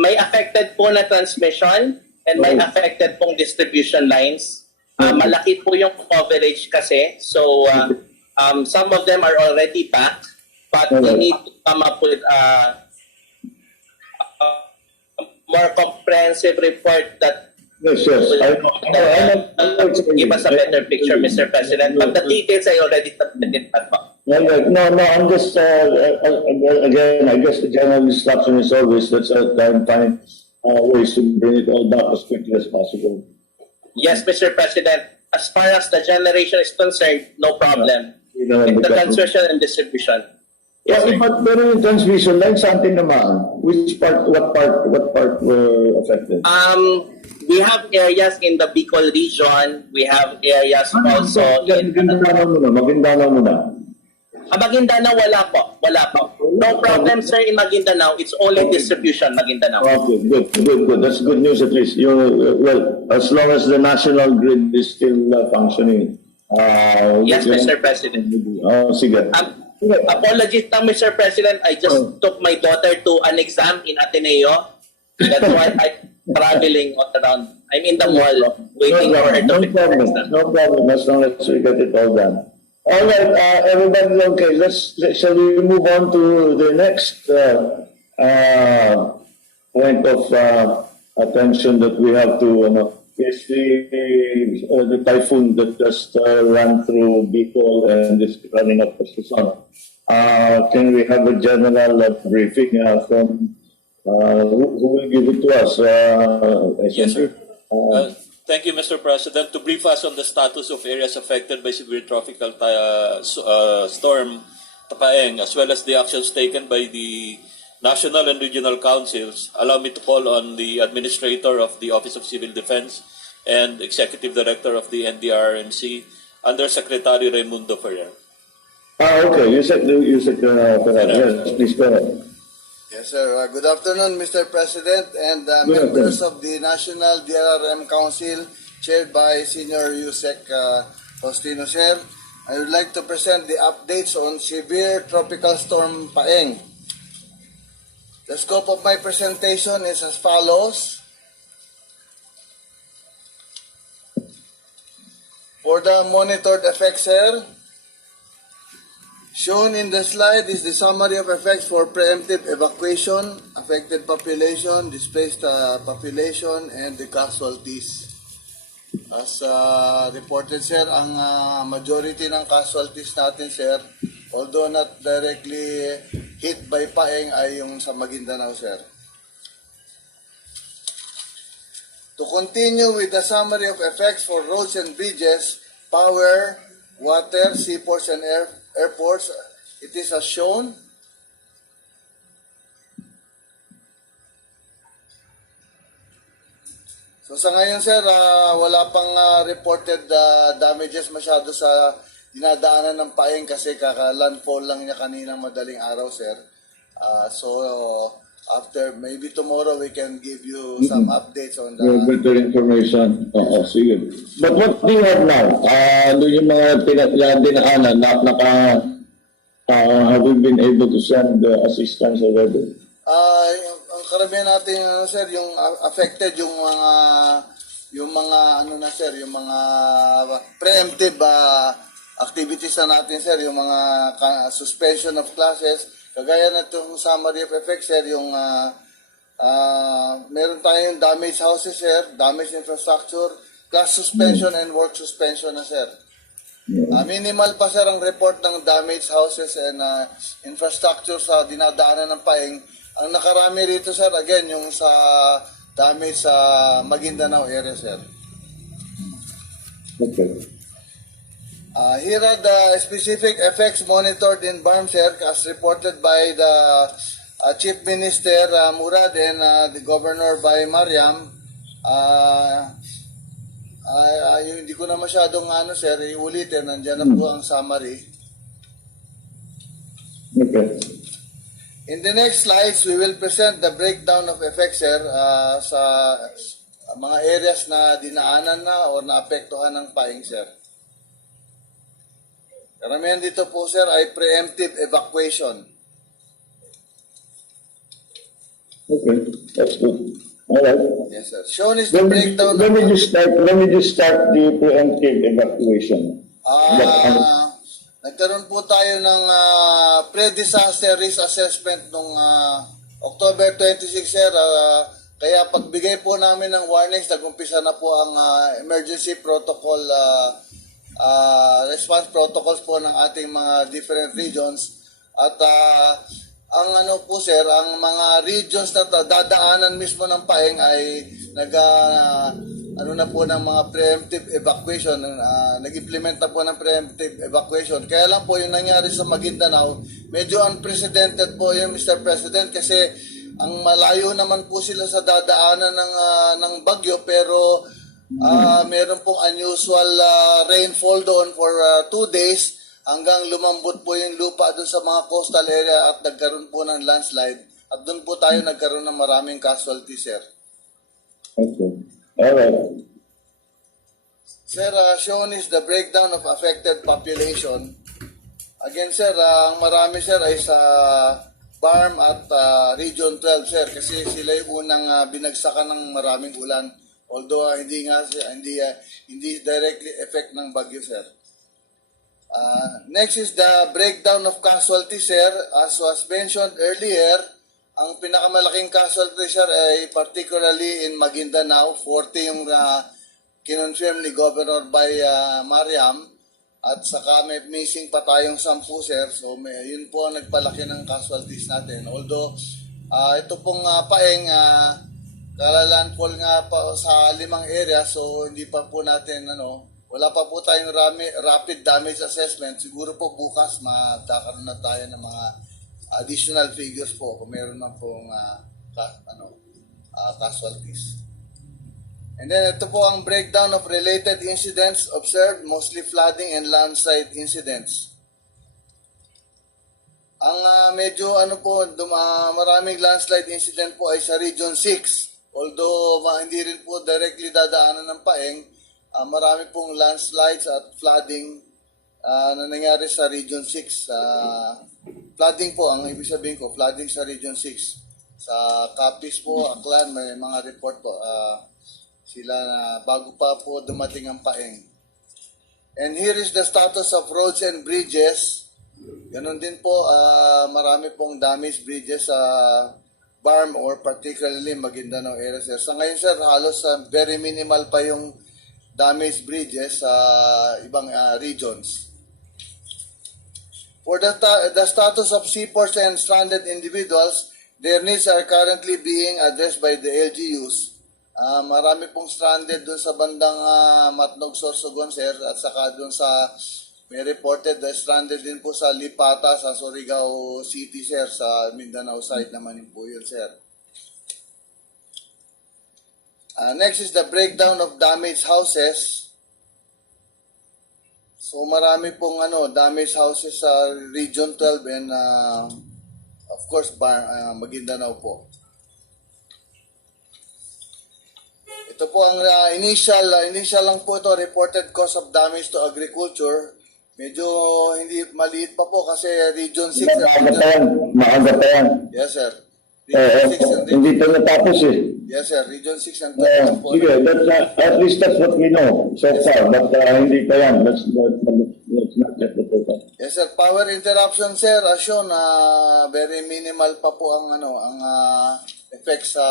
May affected po na transmission and may affected pong distribution lines. Malaki po yung coverage kasi. So, some of them are already back, but we need to come up with more comprehensive report that Yes. give us a better picture, Mr. President. But the details I already submitted. No, I'm just, again, I guess the general instruction is always let's try and find ways to bring it all back as quickly as possible. Yes, Mr. President. As far as the generation is concerned, no problem. It's the transmission and distribution. Yes, sir. Pero yung transmission line, something naman. What part were affected? We have areas in the Bicol region. We have areas also in Maguindanao muna. Maguindanao, wala po. No problem, sir, in Maguindanao. It's only distribution, Maguindanao. Okay, good. That's good news at least. Well, as long as the national grid is still functioning. Yes, Mr. President. Sige. Apologies na, Mr. President. I just took my daughter to an exam in Ateneo. That's why I'm traveling all around. I'm in the mall waiting for her to No problem. As long as we get it all done. All right, everybody, okay. Shall we move on to the next point of attention that we have to? Is the typhoon that just ran through Bicol and is running up the Luzon. Can we have a general briefing from who will give it to us? Yes, sir. Thank you, Mr. President. To brief us on the status of areas affected by severe tropical storm Paeng, as well as the actions taken by the national and regional councils, allow me to call on the Administrator of the Office of Civil Defense and Executive Director of the NDRMC, Under Secretary Raimundo Ferrer. Okay. You said yes, please go ahead. Yes, sir. Good afternoon, Mr. President and members of the National DRRM Council, chaired by Senior Yusek Faustino, sir. I would like to present the updates on severe tropical storm Paeng. The scope of my presentation is as follows. For the monitored effects, sir, shown in the slide is the summary of effects for preemptive evacuation, affected population, displaced population, and the casualties. As reported, sir, ang majority ng casualties natin, sir, although not directly hit by Paeng, ay yung sa Maguindanao, sir. To continue with the summary of effects for roads and bridges, power, water, seaports, and airports, it is as shown. So sa ngayon, sir, wala pang reported damages masyado sa dinadaanan ng Paeng kasi kaka-landfall lang niya kanina madaling araw, sir. So after, maybe tomorrow we can give you some updates on the... Better information. Sige. But what do you have now? Yung mga dinaanan, have we been able to send assistance already? Ang karamihan natin, sir, yung affected, yung mga preemptive activities na natin, sir, yung mga suspension of classes. Kagaya na itong summary of effects, sir, yung meron tayong damaged houses, sir, damaged infrastructure, class suspension and work suspension na, sir. Minimal pa, sir, ang report ng damaged houses and infrastructure sa dinadaanan ng Paeng. Ang nakarami rito, sir, again, yung sa damage sa Maguindanao area, sir. Okay. Here are the specific effects monitored in BARM, sir, as reported by the Chief Minister Murad and the Governor by Mariam. Hindi ko na masyadong sir, iulitin. Nandiyan na po ang summary. Okay. In the next slides, we will present the breakdown of effects, sir, sa mga areas na dinaanan na o naapektuhan ng paing, sir. Karamihan dito po, sir, ay preemptive evacuation. Okay, that's good. All right. Yes, sir. Shown is the breakdown. Let me just start the preemptive evacuation. Nagkaroon po tayo ng pre-disaster risk assessment noong October 26, sir. Kaya pagbigay po namin ng warnings, nag-umpisa na po ang emergency protocol, response protocols po ng ating mga different regions. At ang po, sir, ang mga regions na dadaanan mismo ng paeng ay na po ng mga preemptive evacuation, nag-implement na po ng preemptive evacuation. Kaya lang po yung nangyari sa Maguindanao, medyo unprecedented po yung Mr. President, kasi ang malayo naman po sila sa dadaanan ng bagyo, pero meron pong unusual rainfall doon for 2 days hanggang lumambot po yung lupa doon sa mga coastal area at nagkaroon po ng landslide. At doon po tayo nagkaroon ng maraming casualties, sir. Okay. All right. Sir, shown is the breakdown of affected population. Again, sir, ang marami, sir, ay sa BARM at Region 12, sir, kasi sila yung unang binagsakan ng maraming ulan. Although hindi directly effect ng bagyo, sir. Next is the breakdown of casualties, sir. As was mentioned earlier, ang pinakamalaking casualty, sir, ay particularly in Maguindanao. 40 yung kinonfirm ni Governor by Mariam. At saka may missing pa tayong 10, sir. So yun po ang nagpalaki ng casualties natin. Although ito pong paeng kalalandfall nga pa sa 5 area, so hindi pa po natin wala pa po tayong rapid damage assessment. Siguro po bukas magkakaroon na tayo ng mga additional figures po kung meron man pong casualties. And then ito po ang breakdown of related incidents observed, mostly flooding and landslide incidents. Ang medyo maraming landslide incident po ay sa Region 6. Although hindi rin po directly dadaanan ng paeng, marami pong landslides at flooding na nangyari sa Region 6. Flooding po, ang ibig sabihin ko, flooding sa Region 6. Sa Capiz po, Aklan, may mga report po. Sila bago pa po dumating ang paeng. And here is the status of roads and bridges. Ganon din po, marami pong damaged bridges sa BARM or particularly Maguindanao area, sir. Sa ngayon, sir, halos very minimal pa yung damaged bridges sa ibang regions. For the status of seaports and stranded individuals, their needs are currently being addressed by the LGUs. Marami pong stranded dun sa bandang Matnog, Sorsogon, sir, at saka dun sa may reported stranded din po sa Lipata, sa Surigao City, sir, sa Mindanao side naman po yun, sir. Next is the breakdown of damaged houses. So marami pong damaged houses sa Region 12 and of course Maguindanao po. Ito po ang initial lang po ito, reported cause of damage to agriculture. Medyo hindi maliit pa po kasi Region 6. Maaga pa yan. Yes, sir. Region 6 and hindi pa natapos eh. Yes, sir. Region 6 and po. Sige, at least that's what we know so far. But hindi pa yan. Let's not get the total. Yes, sir. Power interruption, sir. As shown, very minimal pa po ang effects sa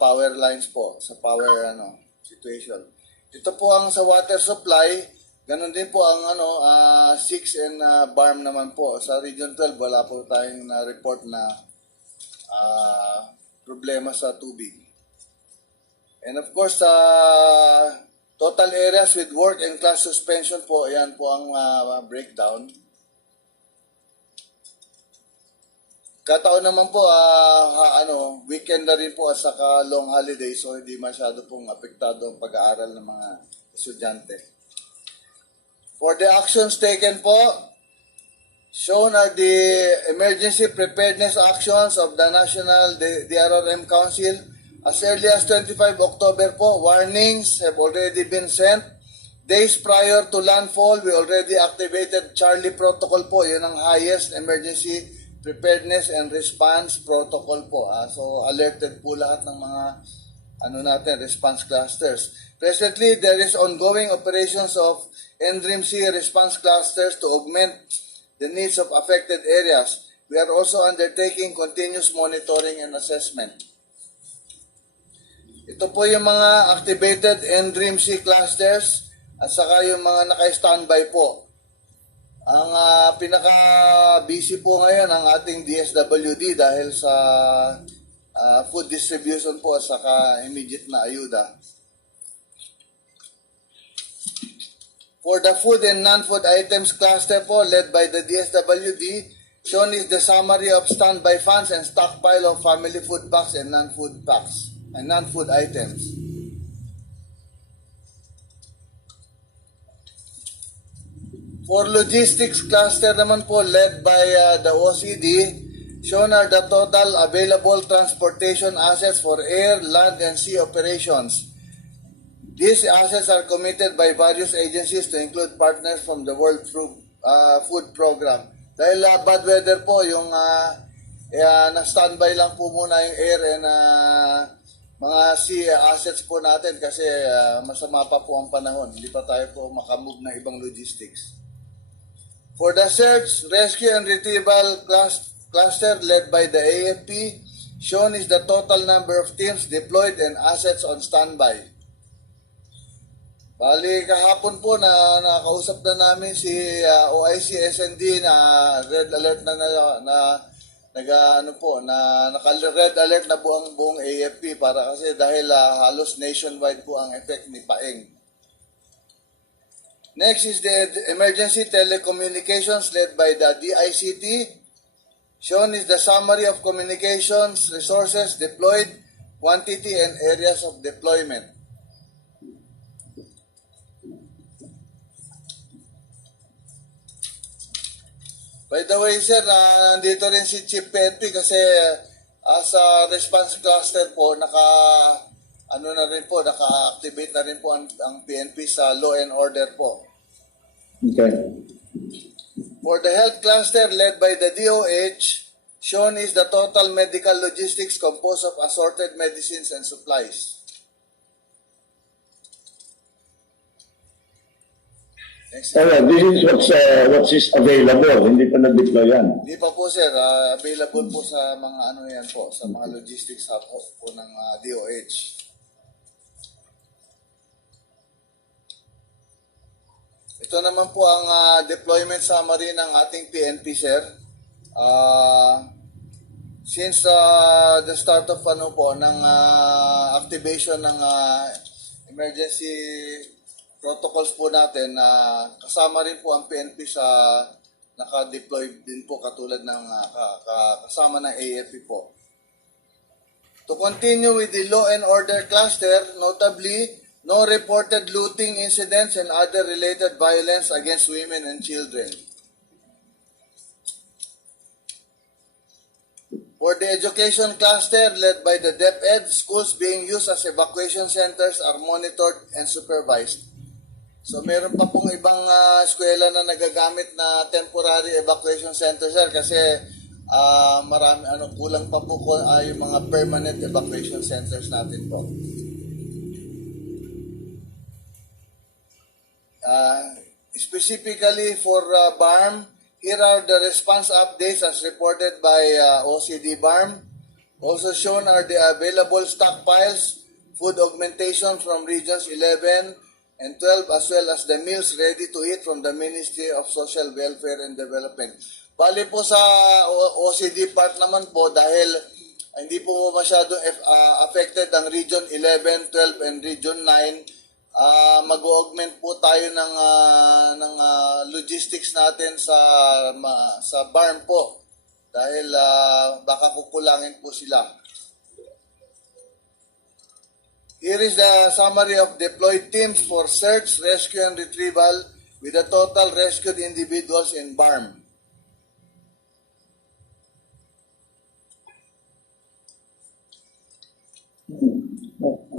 power lines po, sa power situation. Ito po ang sa water supply. Ganon din po ang 6 and BARM naman po. Sa Region 12, wala po tayong report na problema sa tubig. And of course, total areas with work and class suspension po, yan po ang breakdown. Kataon naman po, weekend na rin po at saka long holiday, so hindi masyado pong apektado ang pag-aaral ng mga estudyante. For the actions taken po, shown are the emergency preparedness actions of the National DRRM Council. As early as 25 October po, warnings have already been sent. Days prior to landfall, we already activated Charlie Protocol po. Yun ang highest emergency preparedness and response protocol po. So alerted po lahat ng mga response clusters. Presently, there is ongoing operations of NDRIMC response clusters to augment the needs of affected areas. We are also undertaking continuous monitoring and assessment. Ito po yung mga activated NDRIMC clusters at saka yung mga naka-standby po. Ang pinaka-busy po ngayon ang ating DSWD dahil sa food distribution po at saka immediate na ayuda. For the food and non-food items cluster po led by the DSWD, shown is the summary of standby funds and stockpile of family food packs and non-food packs and non-food items. For logistics cluster naman po led by the OCD, shown are the total available transportation assets for air, land, and sea operations. These assets are committed by various agencies to include partners from the World Food Program. Dahil bad weather po, yung na-standby lang po muna yung air and mga sea assets po natin kasi masama pa po ang panahon. Hindi pa tayo po makamove na ibang logistics. For the search, rescue, and retrieval cluster led by the AFP, shown is the total number of teams deployed and assets on standby. Bali, kahapon po na nakausap na namin si OIC SND na red alert naka-red alert na buong AFP para kasi dahil halos nationwide po ang effect ni Paeng. Next is the emergency telecommunications led by the DICT. Shown is the summary of communications resources deployed, quantity, and areas of deployment. By the way, sir, nandito rin si Chief PNP kasi as a response cluster po, naka-activate na rin po ang PNP sa law and order po. Okay. For the health cluster led by the DOH, shown is the total medical logistics composed of assorted medicines and supplies. Next. This is what is available. Hindi pa na-deploy yan. Hindi pa po, sir. Available po sa mga sa mga logistics hub po ng DOH. Ito naman po ang deployment summary ng ating PNP, sir. Since the start of ng activation ng emergency protocols po natin, kasama rin po ang PNP sa naka-deploy din po katulad ng kasama ng AFP po. To continue with the law and order cluster, notably, no reported looting incidents and other related violence against women and children. For the education cluster led by the DepEd, schools being used as evacuation centers are monitored and supervised. So meron pa pong ibang eskwela na nagagamit na temporary evacuation center, sir, kasi kulang pa po yung mga permanent evacuation centers natin po. Specifically for BARM, here are the response updates as reported by OCD BARM. Also shown are the available stockpiles, food augmentation from regions 11 and 12, as well as the meals ready to eat from the Ministry of Social Welfare and Development. Bali po sa OCD part naman po, dahil Hindi po masyado affected ang Region 11, 12, and Region 9. Mag-augment po tayo ng logistics natin sa barn po dahil baka kukulangin po sila. Here is the summary of deployed teams for search, rescue, and retrieval with the total rescued individuals in BARM.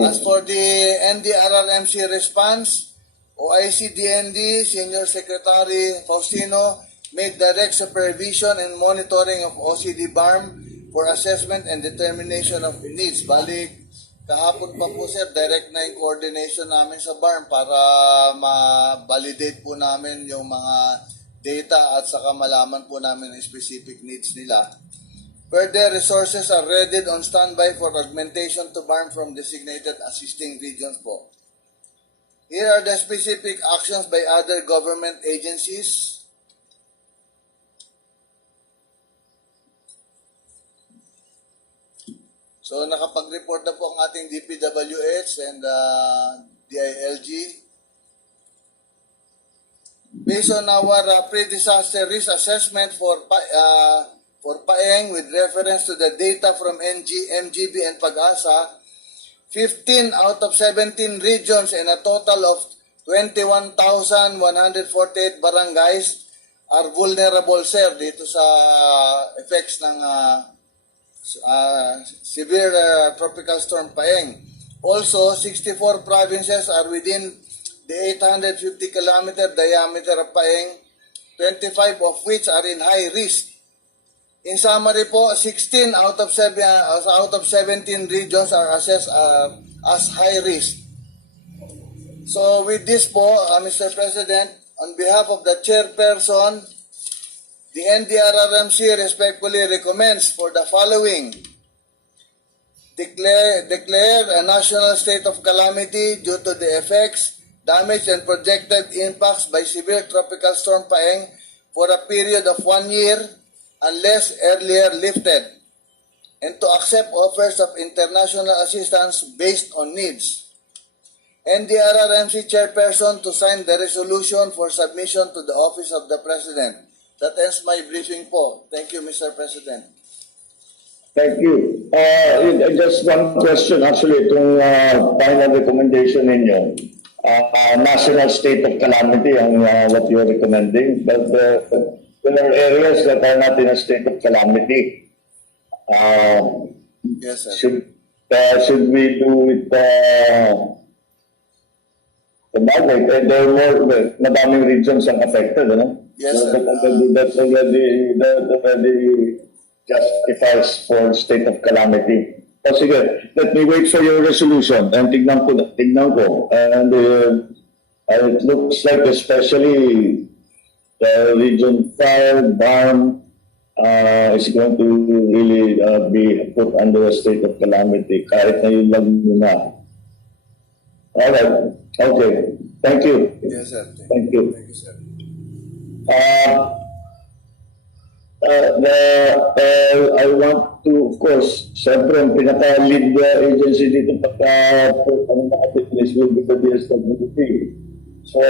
As for the NDRRMC response, OIC DND Senior Secretary Faustino made direct supervision and monitoring of OCD BARM for assessment and determination of needs. Balik, kahapon pa po sir, direct na yung coordination namin sa BARM para ma-validate po namin yung mga data at saka malaman po namin yung specific needs nila. Further resources are ready on standby for augmentation to BARM from designated assisting regions po. Here are the specific actions by other government agencies. So nakapag-report na po ang ating DPWH and DILG. Based on our pre-disaster risk assessment for Paeng with reference to the data from MGB and Pag-asa, 15 out of 17 regions and a total of 21,148 barangays are vulnerable, sir, dito sa effects ng severe tropical storm Paeng. Also, 64 provinces are within the 850-kilometer diameter of Paeng, 25 of which are in high risk. In summary po, 16 out of 17 regions are assessed as high risk. So with this po, Mr. President, on behalf of the chairperson, the NDRRMC respectfully recommends for the following: declare a national state of calamity due to the effects, damage, and projected impacts by severe tropical storm Paeng for a period of 1 year, unless earlier lifted, and to accept offers of international assistance based on needs. NDRRMC Chairperson to sign the resolution for submission to the Office of the President. That ends my briefing po. Thank you, Mr. President. Thank you. Just one question actually, itong final recommendation ninyo. National state of calamity ang what you're recommending, but there are areas that are not in a state of calamity. Yes, sir. Should we do it there are more, madaming regions ang affected, ano? Yes, sir. That already justifies for state of calamity. O sige, let me wait for your resolution and tignan ko. And it looks like especially the Region 5 BARM is going to really be put under a state of calamity kahit na yun lang muna. Alright, okay. Thank you. Yes, sir. Thank you. Thank you, sir. I want to, of course, siyempre ang pinaka-lead agency dito pagka-put is will be the DSWD. So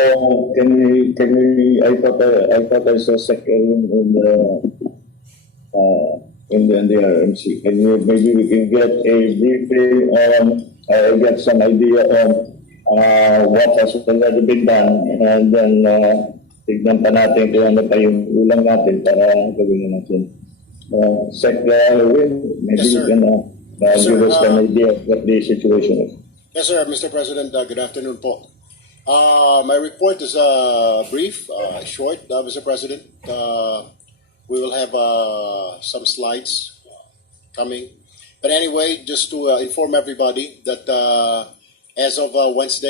can we? I thought I saw second in the RMC. Maybe we can get a briefing on, get some idea on what has already been done, and then tignan pa natin kung ano pa yung ulang natin para gawin natin. Maybe Yes, you can give us an idea of what the situation is. Yes, sir. Mr. President, good afternoon po. My report is brief, short, Mr. President. We will have some slides coming. But anyway, just to inform everybody that as of last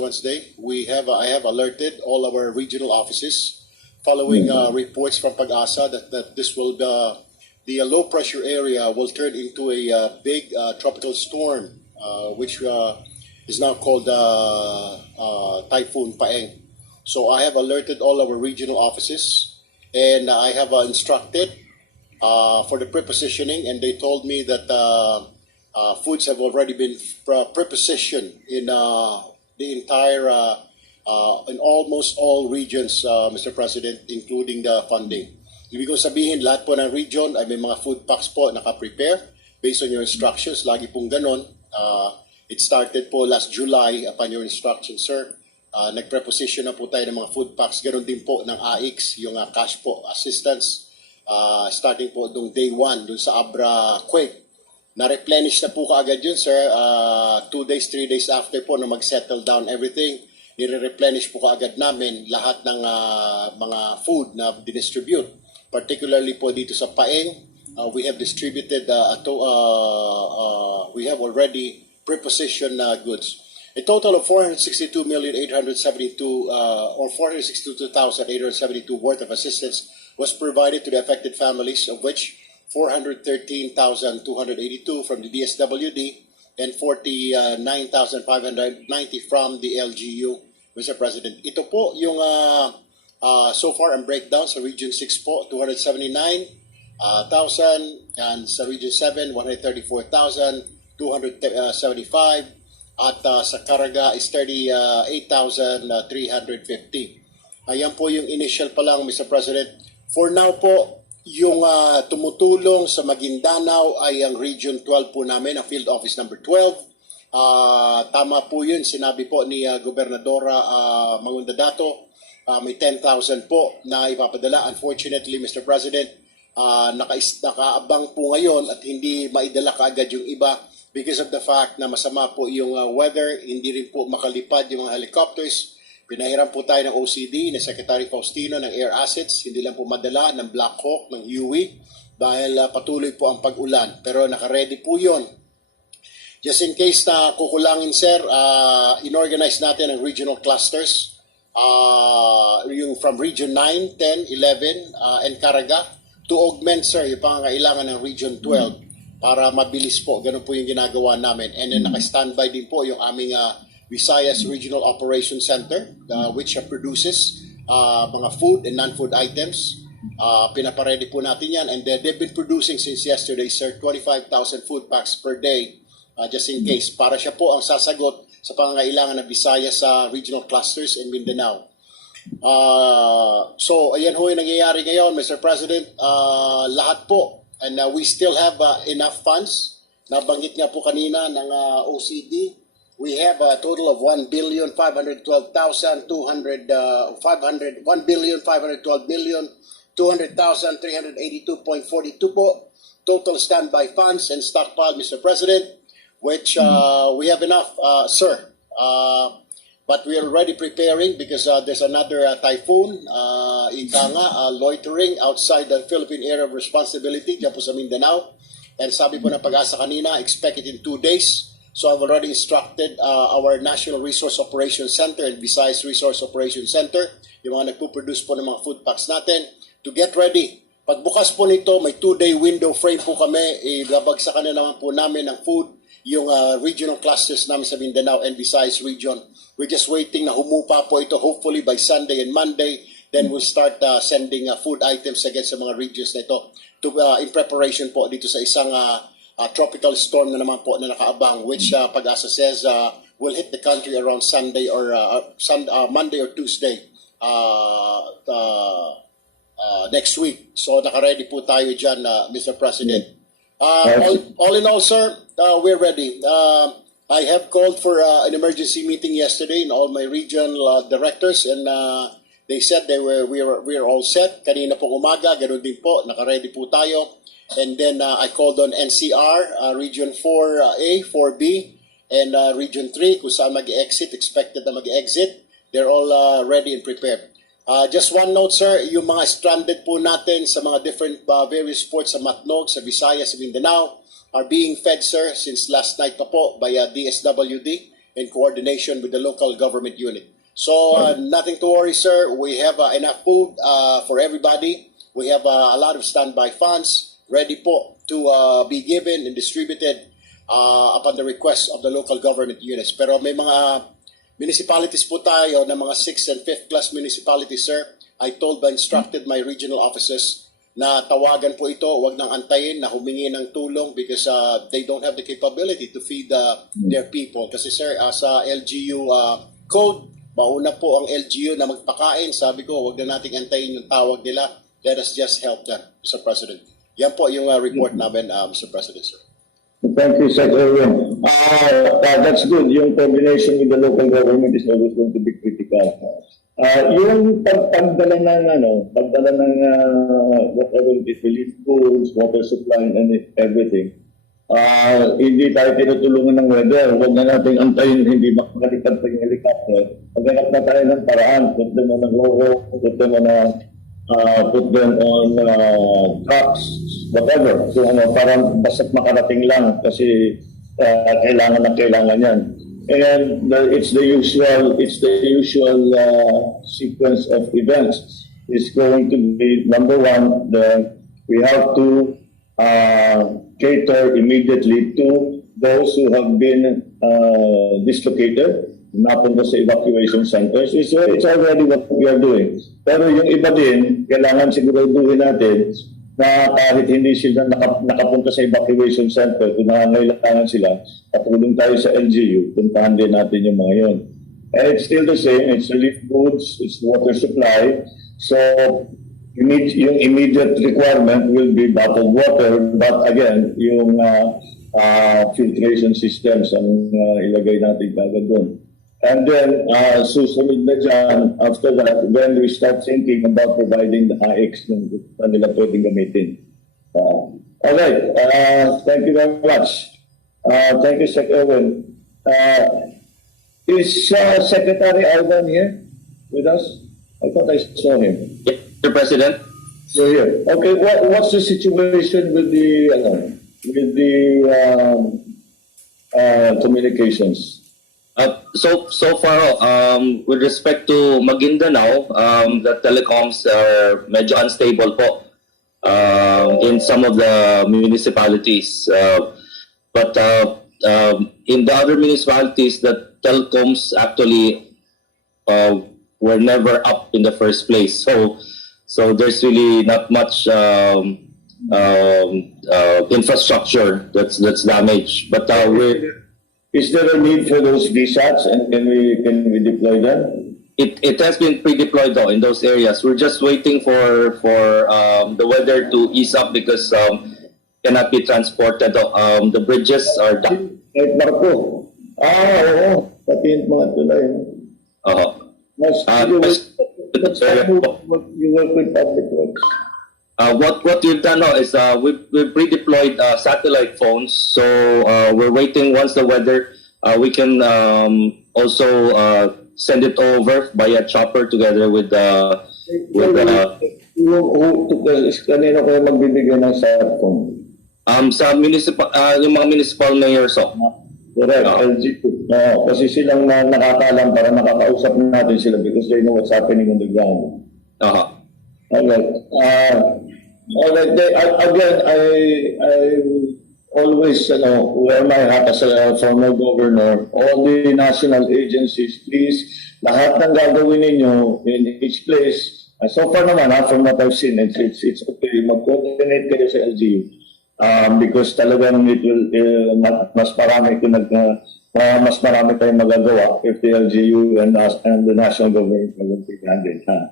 Wednesday, I have alerted all our regional offices following reports from Pag-asa that this will the low pressure area will turn into a big tropical storm, which is now called Typhoon Paeng. So I have alerted all our regional offices, and I have instructed for the prepositioning, and they told me that foods have already been prepositioned in the entire, in almost all regions, Mr. President, including the funding. Ibig kong sabihin, lahat po ng region ay may mga food packs po naka-prepare based on your instructions. Lagi pong ganon. It started po last July upon your instructions, sir. Nag-preposition na po tayo ng mga food packs. Ganon din po ng AIX, yung cash po, assistance. Starting po nung day 1, dun sa Abra Quake. Na-replenish na po kaagad yun, sir. 2 days, 3 days after po na mag-settle down everything, nire-replenish po kaagad namin lahat ng mga food na distribute. Particularly po dito sa Paeng, we have distributed, we have already prepositioned goods. A total of 462,872 or 462,872 worth of assistance was provided to the affected families, of which 413,282 from the DSWD and 49,590 from the LGU, Mr. President. Ito po yung so far ang breakdown sa Region 6 po, 279,000, and sa Region 7, 134,275, at sa Caraga is 38,350. Ayan po yung initial pa lang, Mr. President. For now po, yung tumutulong sa Maguindanao ay ang Region 12 po namin, ang Field Office number 12. Tama po yun, sinabi po ni Gobernadora Mangundadato, may 10,000 po na ipapadala. Unfortunately, Mr. President, nakaabang po ngayon at hindi maidala kaagad yung iba because of the fact na masama po yung weather, hindi rin po makalipad yung mga helicopters. Pinahiram po tayo ng OCD, ni Secretary Faustino ng Air Assets, hindi lang po madala ng Black Hawk, ng Huey, dahil patuloy po ang pag-ulan. Pero naka-ready po yon. Just in case na kukulangin, sir, inorganize natin ang regional clusters, yung from Region 9, 10, 11, and Caraga, to augment, sir, yung pangangailangan ng Region 12 para mabilis po. Ganun po yung ginagawa namin. And then naka-standby din po yung aming Visayas Regional Operations Center, which produces mga food and non-food items. Pinaparedy po natin yan. And they've been producing since yesterday, sir, 25,000 food packs per day, just in case. Para siya po ang sasagot sa pangangailangan ng Visayas sa regional clusters in Mindanao. So, ayan ho yung nangyayari ngayon, Mr. President. Lahat po. And we still have enough funds. Nabanggit nga po kanina ng OCD. We have a total of 1,512,200,382.42 po. Total standby funds and stockpile, Mr. President, which we have enough, sir. But we are already preparing because there's another typhoon, loitering outside the Philippine area of responsibility, dyan po sa Mindanao. And sabi po ng Pag-asa kanina, expect it in 2 days. So I've already instructed our National Resource Operations Center and Visayas Resource Operations Center, yung mga nagpo-produce po ng mga food packs natin, to get ready. Pagbukas po nito, may 2-day window frame po kami. Ibabagsakan na naman po namin ng food yung regional clusters namin sa Mindanao and Visayas region. We're just waiting na humupa po ito, hopefully by Sunday and Monday. Then we'll start sending food items again sa mga regions na ito to, in preparation po dito sa isang tropical storm na naman po na nakaabang, which Pag-asa says will hit the country around Sunday or Monday or Tuesday next week. So naka-ready po tayo dyan, Mr. President. All in all, sir, we're ready. I have called for an emergency meeting yesterday in all my regional directors, and they said we are all set. Kanina pong umaga, ganoon din po, naka-ready po tayo. And then I called on NCR, Region 4A, 4B, and Region 3, kung saan mag-exit, expected na mag-exit. They're all ready and prepared. Just one note, sir, yung mga stranded po natin sa mga different various ports sa Matnog, sa Visayas, sa Mindanao, are being fed, sir, since last night pa po by DSWD in coordination with the local government unit. So nothing to worry, sir. We have enough food for everybody. We have a lot of standby funds ready po to be given and distributed upon the request of the local government units. Pero may mga municipalities po tayo na mga 6th and 5th class municipalities, sir. I instructed my regional offices na tawagan po ito, wag nang antayin na humingi ng tulong because they don't have the capability to feed their people. Kasi sir, sa LGU code, mauna po ang LGU na magpakain. Sabi ko, wag na nating antayin yung tawag nila. Let us just help them, Mr. President. Yan po yung report namin, Mr. President, sir. Thank you, Sir Erwin. That's good. Yung coordination with the local government is always going to be critical. Yung pagdala ng whatever it is, relief goods, water supply, and everything, hindi tayo tinutulungan ng weather. Huwag na natin antayin, hindi makalikad pa yung helicopter. Maghanap na tayo ng paraan. Put them on a go-go, put them on trucks, whatever. So parang basta't makarating lang kasi kailangan yan. And it's the usual sequence of events. It's going to be number one, we have to cater immediately to those who have been dislocated, napunta sa evacuation centers. It's already what we are doing. Pero yung iba din, kailangan siguraduhin natin na kahit hindi sila nakapunta sa evacuation center, kung nangangailangan sila, patulong tayo sa LGU, puntahan din natin yung mga yun. And it's still the same, it's relief goods, it's water supply. So, yung immediate requirement will be bottled water, but again, yung filtration systems ang ilagay natin kagad doon. And then, susunod na dyan, after that, then we start thinking about providing the HX na nila pwedeng gamitin. Alright, thank you very much. Thank you, Sec. Erwin. Is Secretary Alban here with us? I thought I saw him. Mr. President? You're here. Okay, what's the situation with the communications? So far, with respect to Maguindanao, the telecoms are medyo unstable po in some of the municipalities. But in the other municipalities, the telecoms actually were never up in the first place. So there's really not much infrastructure that's damaged. But is there a need for those VSATs, and can we deploy them? It has been pre-deployed though in those areas. We're just waiting for the weather to ease up because cannot be transported. The bridges are down. Right, Marco. Oo. Pati yung mga tulay. You work with public works. What we've done now is we've pre-deployed satellite phones. So we're waiting once the weather. We can also send it over by a chopper together with kanino kayo magbibigay ng cellphone? Sa municipal, yung mga municipal mayors. Correct. Kasi silang nakakaalam para makakausap natin sila because they know what's happening on the ground. Alright. Alright. Again, I always wear my hat as a former governor. All the national agencies, please, lahat ng gagawin ninyo in each place. So far naman, from what I've seen, it's okay. Mag-coordinate kayo sa LGU. Because talagang it will mas marami tayong magagawa if the LGU and the national government will be hand in hand.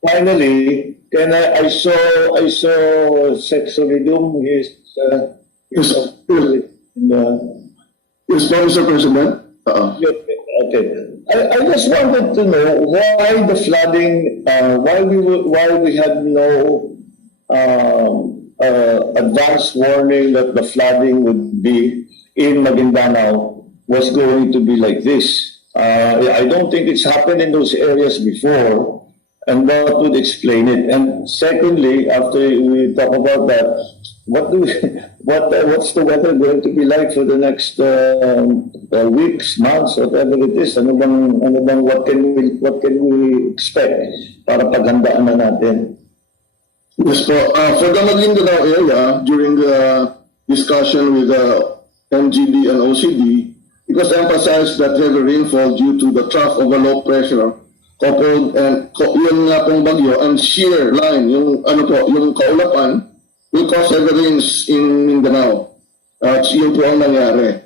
Finally, I saw Sexolidum. Yes, Mr. President. Okay. I just wanted to know why the flooding. Why we had no advance warning that the flooding would be in Maguindanao was going to be like this. I don't think it's happened in those areas before, and what would explain it? And secondly, after we talk about that, what's the weather going to be like for the next weeks, months, whatever it is? What can we expect para paghandaan na natin? Yes, for the Maguindanao area, during the discussion with the MGD and OCD, it was emphasized that heavy rainfall due to the trough of a low pressure coupled and yun nga pong bagyo and shear line, yung yung kaulapan will cause heavy rains in Mindanao. Yun po ang nangyari.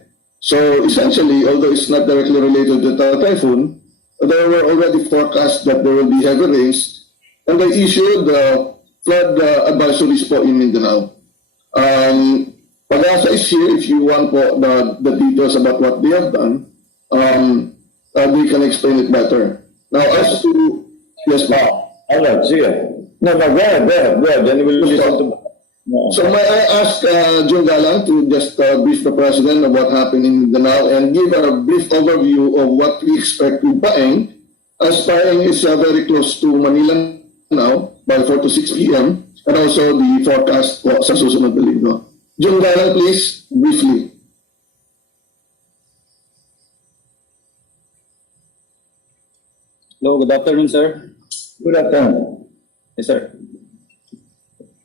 So essentially, although it's not directly related to the typhoon, there were already forecasts that there will be heavy rains, and they issued flood advisories po in Mindanao. Pag-asa is here if you want po the details about what they have done. They can explain it better. Now, as to yes, ma'am. All right, sige. No, go ahead. Then we'll listen to. So may I ask Jung Galang to just brief the President of what happened in Mindanao and give a brief overview of what we expect with Paeng, as Paeng is very close to Manila now by 4 to 6 p.m. and also the forecast po sa susunod na linggo. Jung Galang, please, briefly. Hello, good afternoon, sir. Good afternoon. Yes, sir.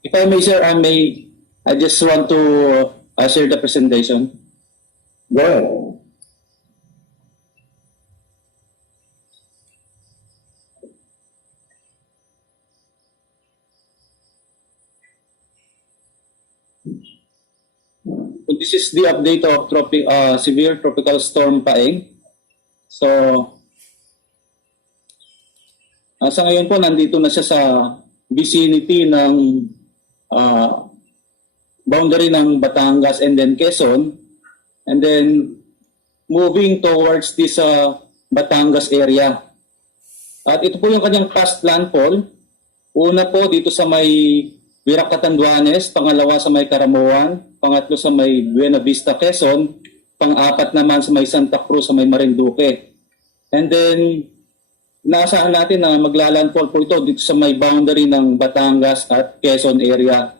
If I may, sir, I just want to share the presentation. Go ahead. So this is the update of severe tropical storm Paeng. So, sa ngayon po, nandito na siya sa vicinity ng boundary ng Batangas and then Quezon, and then moving towards this Batangas area. At ito po yung kanyang past landfall. Una po dito sa may Virac Catanduanes, pangalawa sa may Caramuan, pangatlo sa may Buena Vista, Quezon, pang-apat naman sa may Santa Cruz, sa may Marinduque. And then, naasahan natin na maglalandfall po ito dito sa may boundary ng Batangas at Quezon area,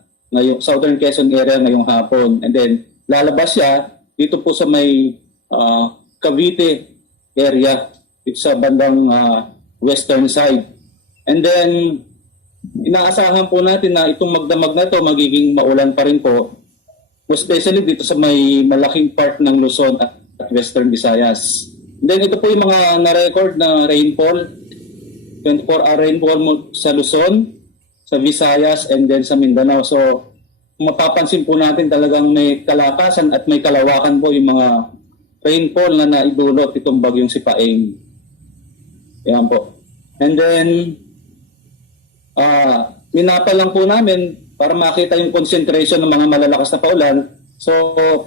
Southern Quezon area ngayong hapon. And then, lalabas siya dito po sa may Cavite area, dito sa bandang western side. And then, inaasahan po natin na itong magdamag na ito magiging maulan pa rin po, especially dito sa may malaking part ng Luzon at Western Visayas. Then ito po yung mga na-record na rainfall, 24-hour rainfall sa Luzon, sa Visayas, and then sa Mindanao. So mapapansin po natin talagang may kalakasan at may kalawakan po yung mga rainfall na naidulot itong bagyong si Paeng. Yan po. And then minapa lang po namin para makita yung concentration ng mga malalakas na paulan. So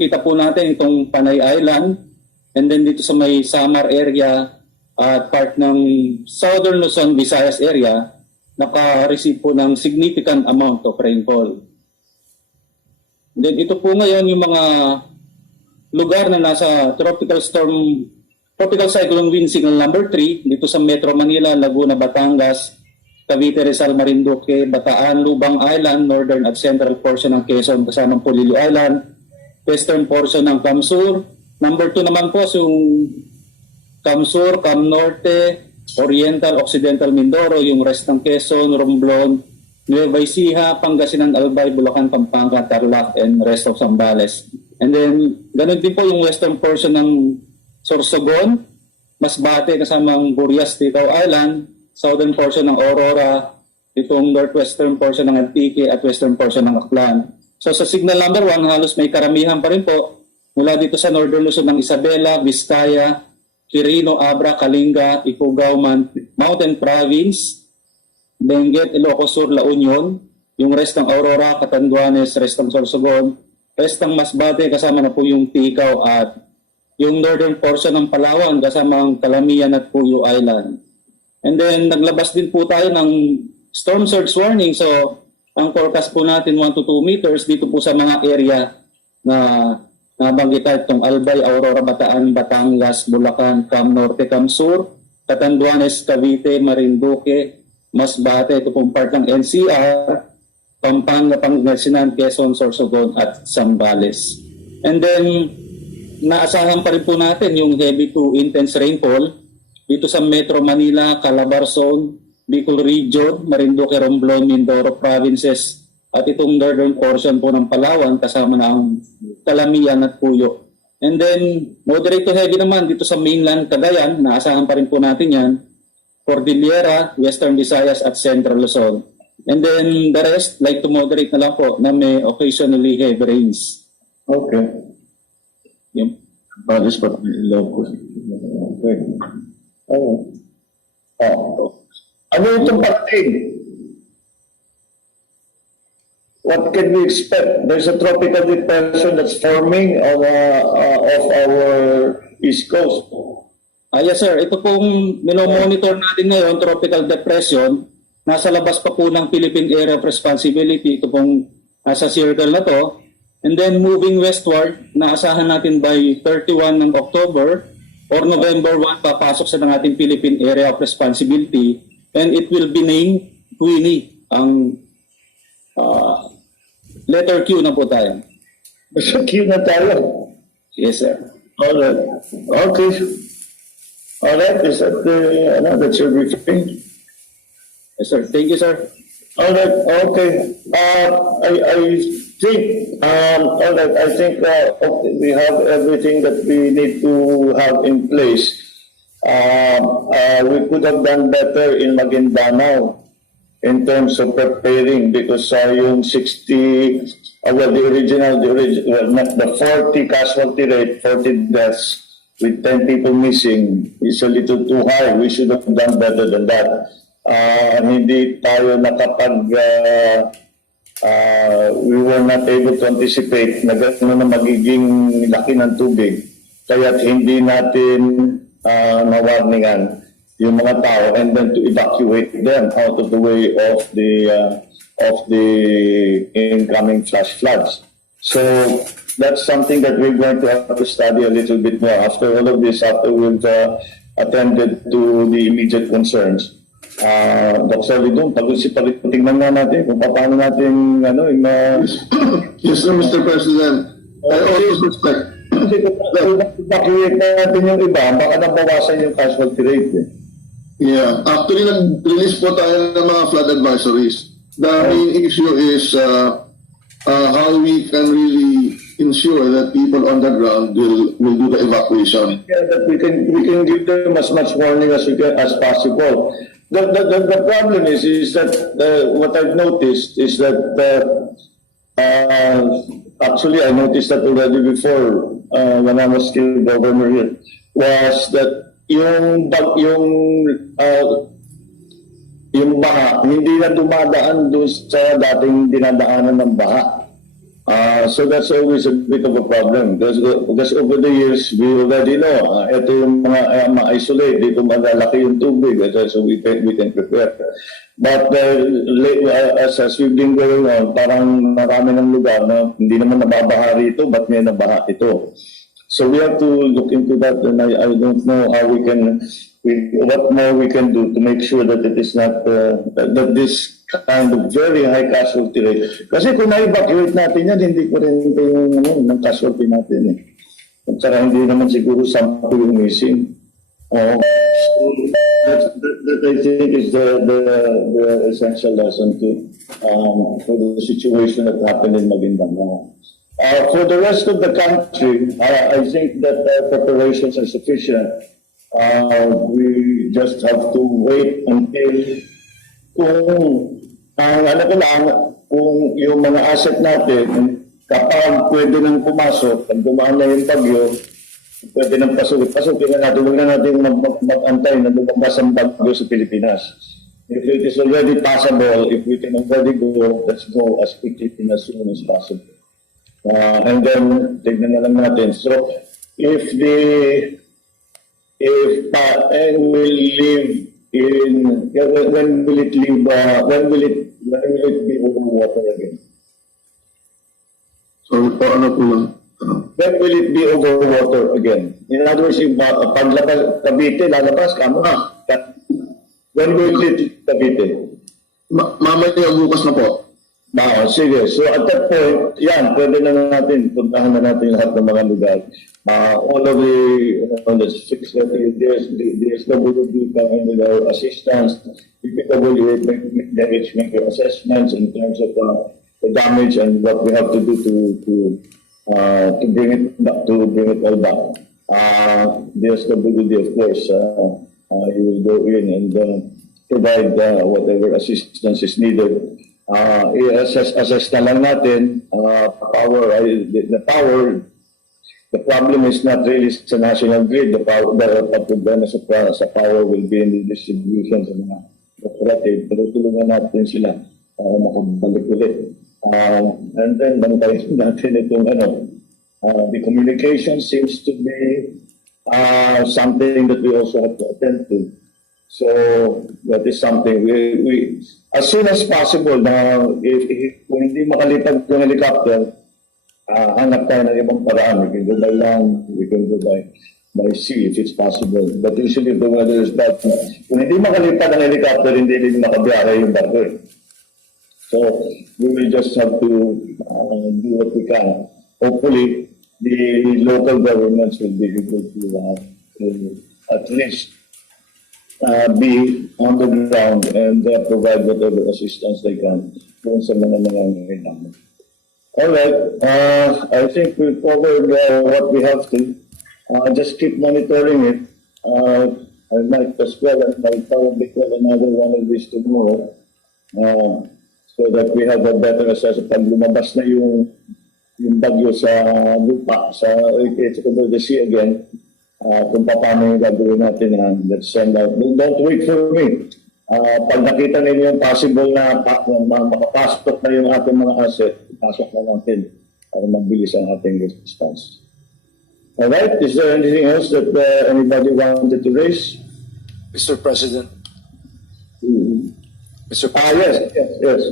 kita po natin itong Panay Island, and then dito sa may Samar area at part ng Southern Luzon, Visayas area, naka-receive po ng significant amount of rainfall. And then ito po ngayon yung mga lugar na nasa tropical cyclone wind signal number 3 dito sa Metro Manila, Laguna, Batangas, Cavite, Rizal, Marinduque, Bataan, Lubang Island, northern at central portion ng Quezon kasama Pulilio Island, western portion ng Camsur. Number 2 naman po yung Camsur, Cam Norte, Oriental, Occidental Mindoro, yung rest ng Quezon, Romblon, Nueva Ecija, Pangasinan, Albay, Bulacan, Pampanga, Tarlac, and rest of Zambales. And then, ganun din po yung western portion ng Sorsogon, Masbate kasamang Burias, Ticao Island, southern portion ng Aurora, itong northwestern portion ng Antique at western portion ng Aklan. So sa signal number 1, halos may karamihan pa rin po mula dito sa northern Luzon ng Isabela, Vizcaya, Quirino, Abra, Kalinga, Ifugao, Mountain Province, Benguet, Ilocos Sur, La Union, yung rest ng Aurora, Catanduanes, rest ng Sorsogon, rest ng Masbate kasama na po yung Ticao at yung northern portion ng Palawan kasama ang Calamian at Puyo Island. And then, naglabas din po tayo ng storm surge warning. So, ang forecast po natin 1 to 2 meters dito po sa mga area na nabanggit itong Albay, Aurora, Bataan, Batangas, Bulacan, Cam Norte, Cam Sur, Catanduanes, Cavite, Marinduque, Masbate, ito pong part ng NCR, Pampanga, Pangasinan, Quezon, Sorsogon, at Zambales. And then, naasahan pa rin po natin yung heavy to intense rainfall dito sa Metro Manila, Calabarzon, Bicol Region, Marinduque, Romblon, Mindoro Provinces, at itong northern portion po ng Palawan kasama na ang Calamian at Puyo. And then, moderate to heavy naman dito sa mainland Cagayan, naasahan pa rin po natin yan. Cordillera, Western Visayas at Central Luzon. And then the rest, like to moderate na lang po na may occasionally heavy rains. Okay. Yun. This but local. Okay. Oh. Ano itong parating? What can we expect? There's a tropical depression that's forming on off our east coast. Yes sir, ito pong minomonitor natin ngayon, tropical depression, nasa labas pa po ng Philippine Area of Responsibility, ito pong nasa circle na to. And then moving westward, naasahan natin by 31 ng October or November 1, papasok sa ng ating Philippine Area of Responsibility and it will be named Queenie. Ang letter Q na po tayo. Basta Q na tayo? Yes sir. Alright. Okay. Alright, is that that's your briefing? Yes sir, thank you sir. Alright, okay. I think, alright, I think okay, we have everything that we need to have in place. We could have done better in Maguindanao in terms of preparing because yung 60, the 40 casualty rate, 40 deaths with 10 people missing is a little too high. We should have done better than that. Hindi tayo we were not able to anticipate na gano'n na magiging laki ng tubig. Kaya't hindi natin nawarningan yung mga tao and then to evacuate them out of the way of the incoming flash floods. So that's something that we're going to have to study a little bit more after all of this, after we've attended to the immediate concerns. Dr. Lidong, tingnan na natin kung paano natin Yes, sir, Mr. President. I also suspect kung evacuate na natin yung iba, baka nabawasan yung casualty rate. Yeah, actually nag-release po tayo ng mga flood advisories. The main issue is how we can really ensure that people on the ground will do the evacuation. Yeah, that we can give them as much warning as possible. The problem is that what I've noticed is that actually I noticed that already before when I was still governor here, was that yung baha hindi na dumadaan doon sa dating dinadaanan ng baha. So that's always a bit of a problem because over the years we already know ito yung mga ma-isolate, dito malalaki yung tubig, so we can prepare. But as we've been going on, parang marami ng lugar na hindi naman nababaha rito, but may nabaha ito. So we have to look into that, and I don't know how what more we can do to make sure that it is not that this kind of very high casualty rate. Kasi kung na-evacuate natin yan, hindi ko rin ito yung ng casualty natin. At saka hindi naman siguro 10 yung missing. That I think is the essential lesson for the situation that happened in Maguindanao. For the rest of the country, I think that preparations are sufficient. We just have to wait until kung yung mga asset natin, kapag pwede nang pumasok, pag dumaan na yung bagyo, pwede nang pasukin na natin, huwag na natin mag-antay na lumabas ang bagyo sa Pilipinas. If it is already possible, if we can already go, let's go as quickly and as soon as possible. And then, tignan na lang natin. So, if Paeng will live in, when will it leave, when will it be over water again? So, paano po lang? When will it be over water again? In other words, yung paglabas, Cavite, lalabas, kamo na. When will it Cavite? Mamaya bukas na po. Sige. So at that point, yan, pwede na natin, puntahan na natin lahat ng mga lugar. All of the six there's WD coming with our assistance, PPW make your assessments in terms of the damage and what we have to do to bring it back, to bring it all back. There's WD, of course, He will go in and provide whatever assistance is needed. I-assess na lang natin, the problem is not really sa national grid. The problema sa power will be in the distribution sa mga cooperative. Pero tulungan natin sila para makabalik ulit. And then, bantayin natin itong the communication seems to be something that we also have to attend to. So, that is something we as soon as possible kung hindi makalipad ng helicopter, hanap tayo ng ibang paraan. We can go by land, we can go by sea if it's possible. But usually the weather is bad. Kung hindi makalipad ng helicopter, hindi rin makabiyahe yung barko. So we will just have to do what we can. Hopefully, the local governments will be able to at least be on the ground and provide whatever assistance they can doon sa mga nangangailangan. All right. I think we've covered what we have to. Just keep monitoring it. I might as well, and I'll probably call another one of these tomorrow so that we have a better assessment. Pag lumabas na yung bagyo sa lupa, it's over the sea again, kung paano yung gagawin natin, let's send out. Don't wait for me. Pag nakita ninyo yung possible na makapasok na yung ating mga asset, pasok na natin para mabilis ang ating response. Alright, is there anything else that anybody wanted to raise? Mr. President. Mr. President. Yes.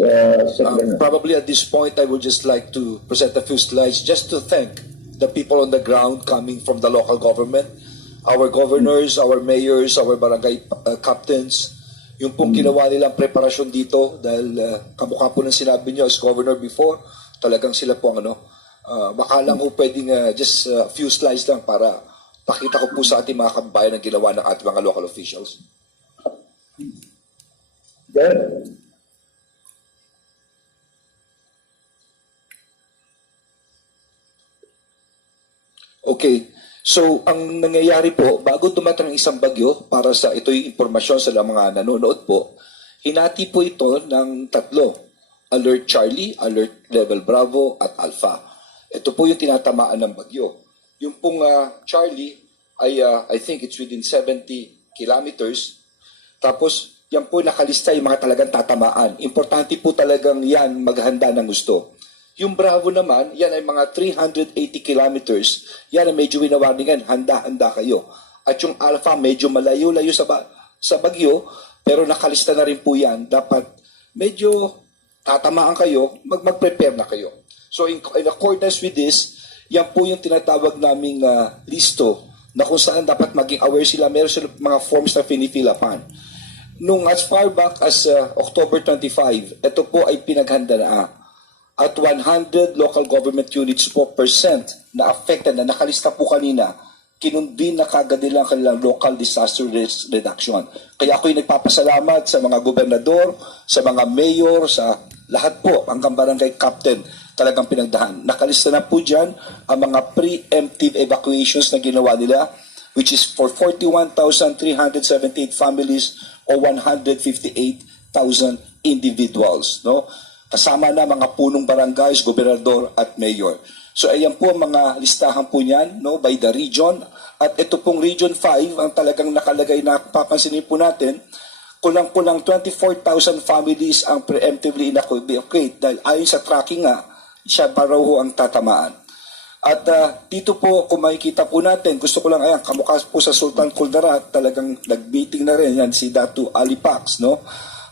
Probably at this point, I would just like to present a few slides just to thank the people on the ground coming from the local government, our governors, our mayors, our barangay captains, yung pong ginawa nilang preparasyon dito dahil kamukha po ng sinabi niyo as governor before, talagang sila po ang baka lang po pwedeng just a few slides lang para pakita ko po sa ating mga kababayan ang ginawa ng ating mga local officials. Okay. So, ang nangyayari po, bago dumating ang isang bagyo, para sa ito'y impormasyon sa mga nanonood po, hinati po ito ng tatlo. Alert Charlie, Alert Level Bravo, at Alpha. Ito po yung tinatamaan ng bagyo. Yung pong Charlie ay, I think it's within 70 kilometers. Tapos, yan po nakalista yung mga talagang tatamaan. Importante po talagang yan maghanda ng gusto. Yung Bravo naman, yan ay mga 380 kilometers. Yan ay medyo winawarningan, handa-handa kayo. At yung Alpha, medyo malayo-layo sa bagyo, pero nakalista na rin po yan. Dapat medyo tatamaan kayo, mag-prepare na kayo. So in accordance with this, yan po yung tinatawag naming listo na kung saan dapat maging aware sila. Meron sila mga forms na finifilapan. Nung as far back as October 25, ito po ay pinaghanda na. At 100 local government units po % na affected na nakalista po kanina, kinundin na kagad nila kanilang local disaster risk reduction. Kaya ako'y nagpapasalamat sa mga gobernador, sa mga mayor, sa lahat po, hanggang barangay captain, talagang pinagdahan. Nakalista na po dyan ang mga preemptive evacuations na ginawa nila, which is for 41,378 families o 158,000 individuals. No? Kasama na mga punong barangays, gobernador at mayor. So ayan po ang mga listahan po niyan, no, by the region. At ito pong Region 5, ang talagang nakalagay na papansinin po natin, kulang-kulang 24,000 families ang preemptively evacuate dahil ayon sa tracking nga, siya pa raw ang tatamaan. At dito po, kung makikita po natin, gusto ko lang, ayan, kamukha po sa Sultan Kudarat, talagang nag-meeting na rin yan si Datu Alipax, no?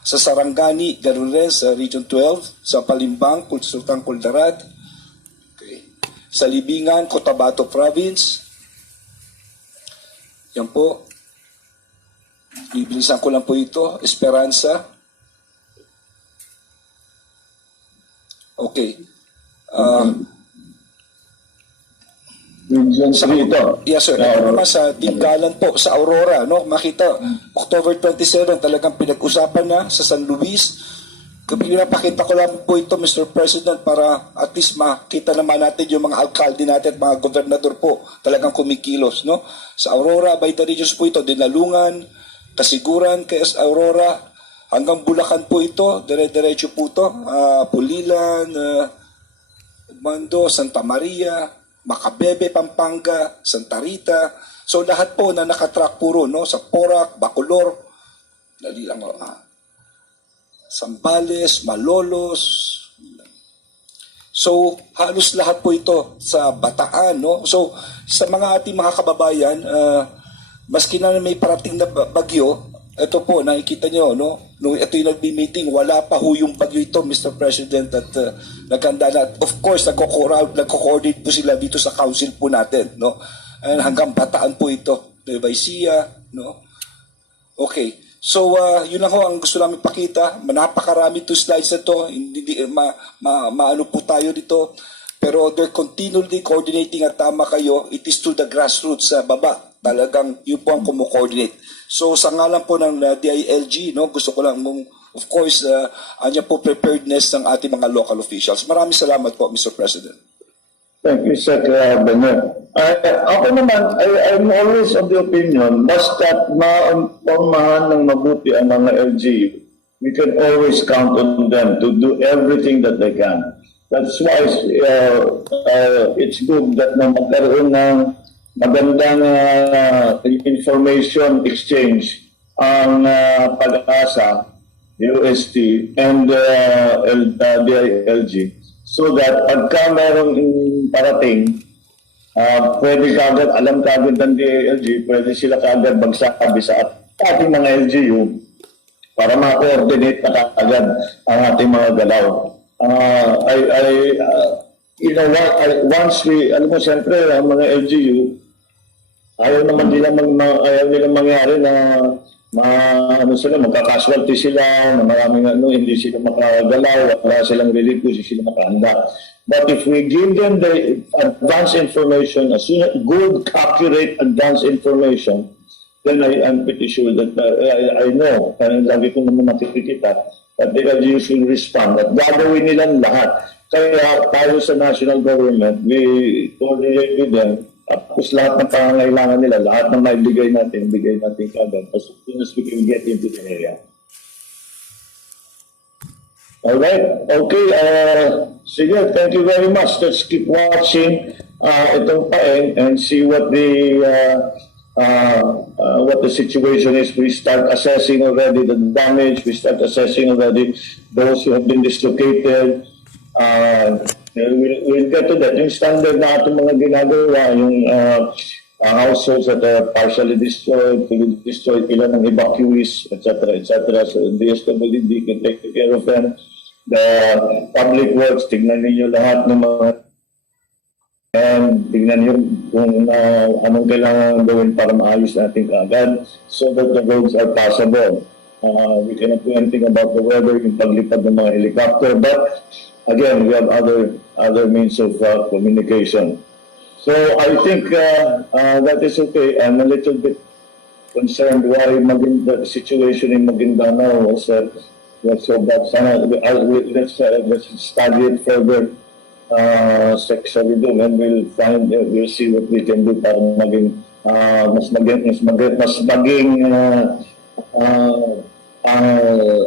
Sa Sarangani, ganoon rin sa Region 12, sa Palimbang, Sultan Kudarat, okay. Sa Libingan, Cotabato Province, yan po, ibilisan ko lang po ito, Esperanza, okay. Yes sir, ito naman sa Tinggalan po, sa Aurora, no? Makita, October 27, talagang pinag-usapan na sa San Luis. Pinapakita ko lang po ito, Mr. President, para at least makita naman natin yung mga alkalde natin at mga gobernador po talagang kumikilos, no? Sa Aurora, by the regions po ito, Dinalungan, Kasiguran, KS Aurora, hanggang Bulacan po ito, dire-diretso po ito, Pulilan, Mando, Santa Maria, Macabebe, Pampanga, Santa Rita. So lahat po na nakatrack puro, no? Sa Porac, Bacolor, dali lang, Sambales, Malolos. So halos lahat po ito sa Bataan, no? So sa mga ating mga kababayan, maski na may parating na bagyo, ito po, nakikita nyo, no? Nung ito yung nagbi-meeting, wala pa ho yung bagyo ito, Mr. President, at naghanda na. Of course, nagko-coordinate po sila dito sa council po natin, no? And hanggang Bataan po ito, Nueva Ecija, no? Okay. So, yun lang ho ang gusto namin pakita. Napakarami to slides na to. Hindi, maano po tayo dito. Pero they're continually coordinating at tama kayo. It is to the grassroots sa baba. Talagang yun po ang kumu-coordinate. So sa ngalan po ng DILG, no, gusto ko lang of course, anya po preparedness ng ating mga local officials. Maraming salamat po, Mr. President. Thank you, Sir Benno. Ako naman, I'm always of the opinion, basta maunmahan ng mabuti ang mga LGU, we can always count on them to do everything that they can. That's why it's good that na magkaroon ng magandang information exchange ang Pag-asa, UST, and DILG, so that pagka merong parating, pwede kagad, alam kagad ng DILG, pwede sila kagad magsasabi sa ating mga LGU para ma-coordinate na kagad ang ating mga galaw. You know what, once we, alam mo siyempre, ang mga LGU, ayaw naman nila mangyari na magka-casualty sila, na maraming hindi sila makagalaw, wala silang relief, hindi sila makahanda. But if we give them the advance information, good, accurate advance information, then I'm pretty sure that I know, lagi ko naman nakikita, that they will usually respond. At gagawin nilang lahat. Kaya tayo sa national government, we coordinate with them. Tapos lahat ng pangangailangan nila, lahat ng maibigay natin, bigay natin kagad as soon as we can get into the area. Alright, okay. Sige, thank you very much. Let's keep watching itong Paeng and see what the situation is. We start assessing already the damage. We start assessing already those who have been dislocated. We'll get to that. Yung standard na itong mga ginagawa, yung households that are partially destroyed, fully destroyed, ilan ng evacuees, etc., etc. So the DSWD can take care of them. The public works, tignan ninyo lahat ng mga and tignan nyo kung anong kailangan gawin para maayos natin kaagad so that the roads are passable. We cannot do anything about the weather, yung paglipad ng mga helicopter, but again, we have other means of communication. So I think that is okay. I'm a little bit concerned why the situation in Maguindanao was so bad. Let's study it further sexually doon, and we'll see what we can do para maging mas maging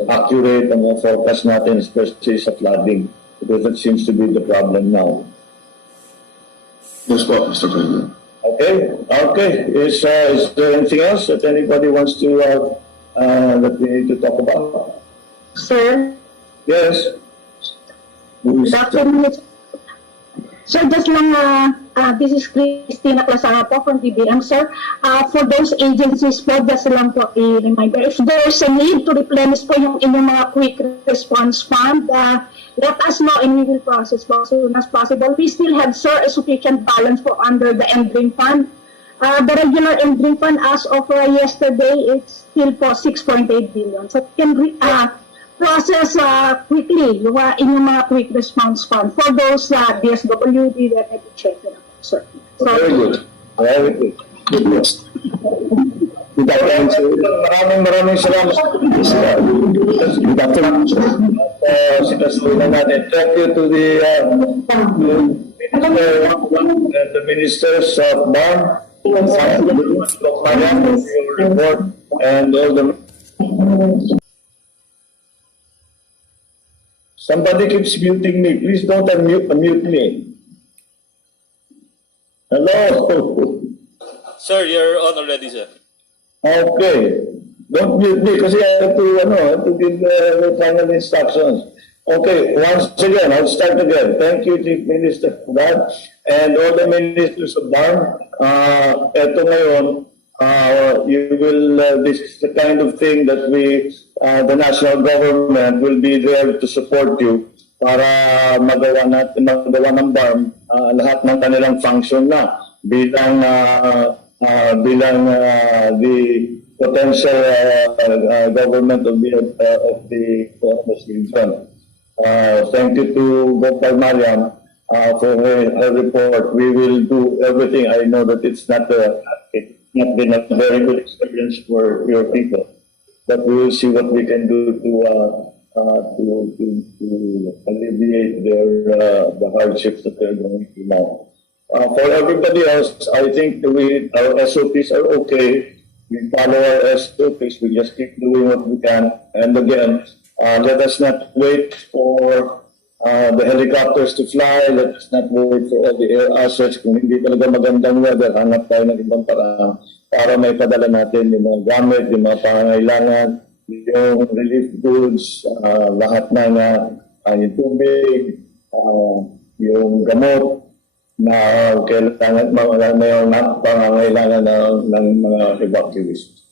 accurate ang forecast natin, especially sa flooding. Because that seems to be the problem now. Yes, po, Mr. President. Okay. Is there anything else that anybody wants to that we need to talk about? Sir? Yes. Sir, just lang, this is Christina Clasanga po from TVM, sir. For those agencies po, just lang po i-reminder, if there's a need to replenish po yung inyong mga quick response fund, let us know and we will process po as soon as possible. We still have, sir, a sufficient balance po under the endring fund. The regular endring fund as of yesterday, it's still po 6.8 billion. So can process quickly yung inyong mga quick response fund for those DSWD that have to check it out, sir. So, very good. Very good. Good afternoon. Maraming salamat. Good afternoon. Sinasabi natin. Thank you to the ministers of BARM, your report, and all the... Somebody keeps muting me. Please don't unmute me. Hello? Sir, you're on already, sir. Okay. Don't mute me kasi I have to give the final instructions. Okay, once again, I'll start again. Thank you, Chief Minister, for that. And all the ministers of BARM. Ito ngayon, this is the kind of thing that the national government will be there to support you para magawa ng BARM lahat ng kanilang function na bilang the potential government of the Autonomous region. Thank you to Gopal Mariam for her report. We will do everything. I know that it's not been a very good experience for your people, but we will see what we can do to alleviate the hardships that they're going through now. For everybody else, I think our SOPs are okay. We follow our SOPs. We just keep doing what we can. And again, let us not wait for the helicopters to fly. Let us not wait for all the air assets. Kung hindi talaga magandang weather, hanap tayo ng ibang paraan para may padala natin yung mga gamit, yung mga pangangailangan, yung relief goods, lahat na yung tubig, yung gamot na kailangan pangangailangan ng mga evacuees.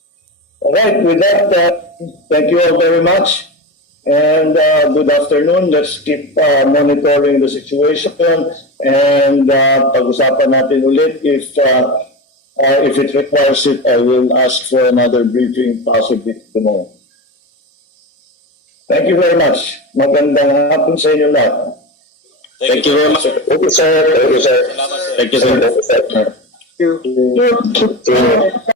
All right, with that, thank you all very much. And good afternoon. Let's keep monitoring the situation and pag-usapan natin ulit if it requires it. I will ask for another briefing possibly tomorrow. Thank you very much. Magandang hapon sa inyo lahat. Thank you very much. Thank you, sir. Thank you, sir. Thank you, sir. Thank you, sir. Thank you.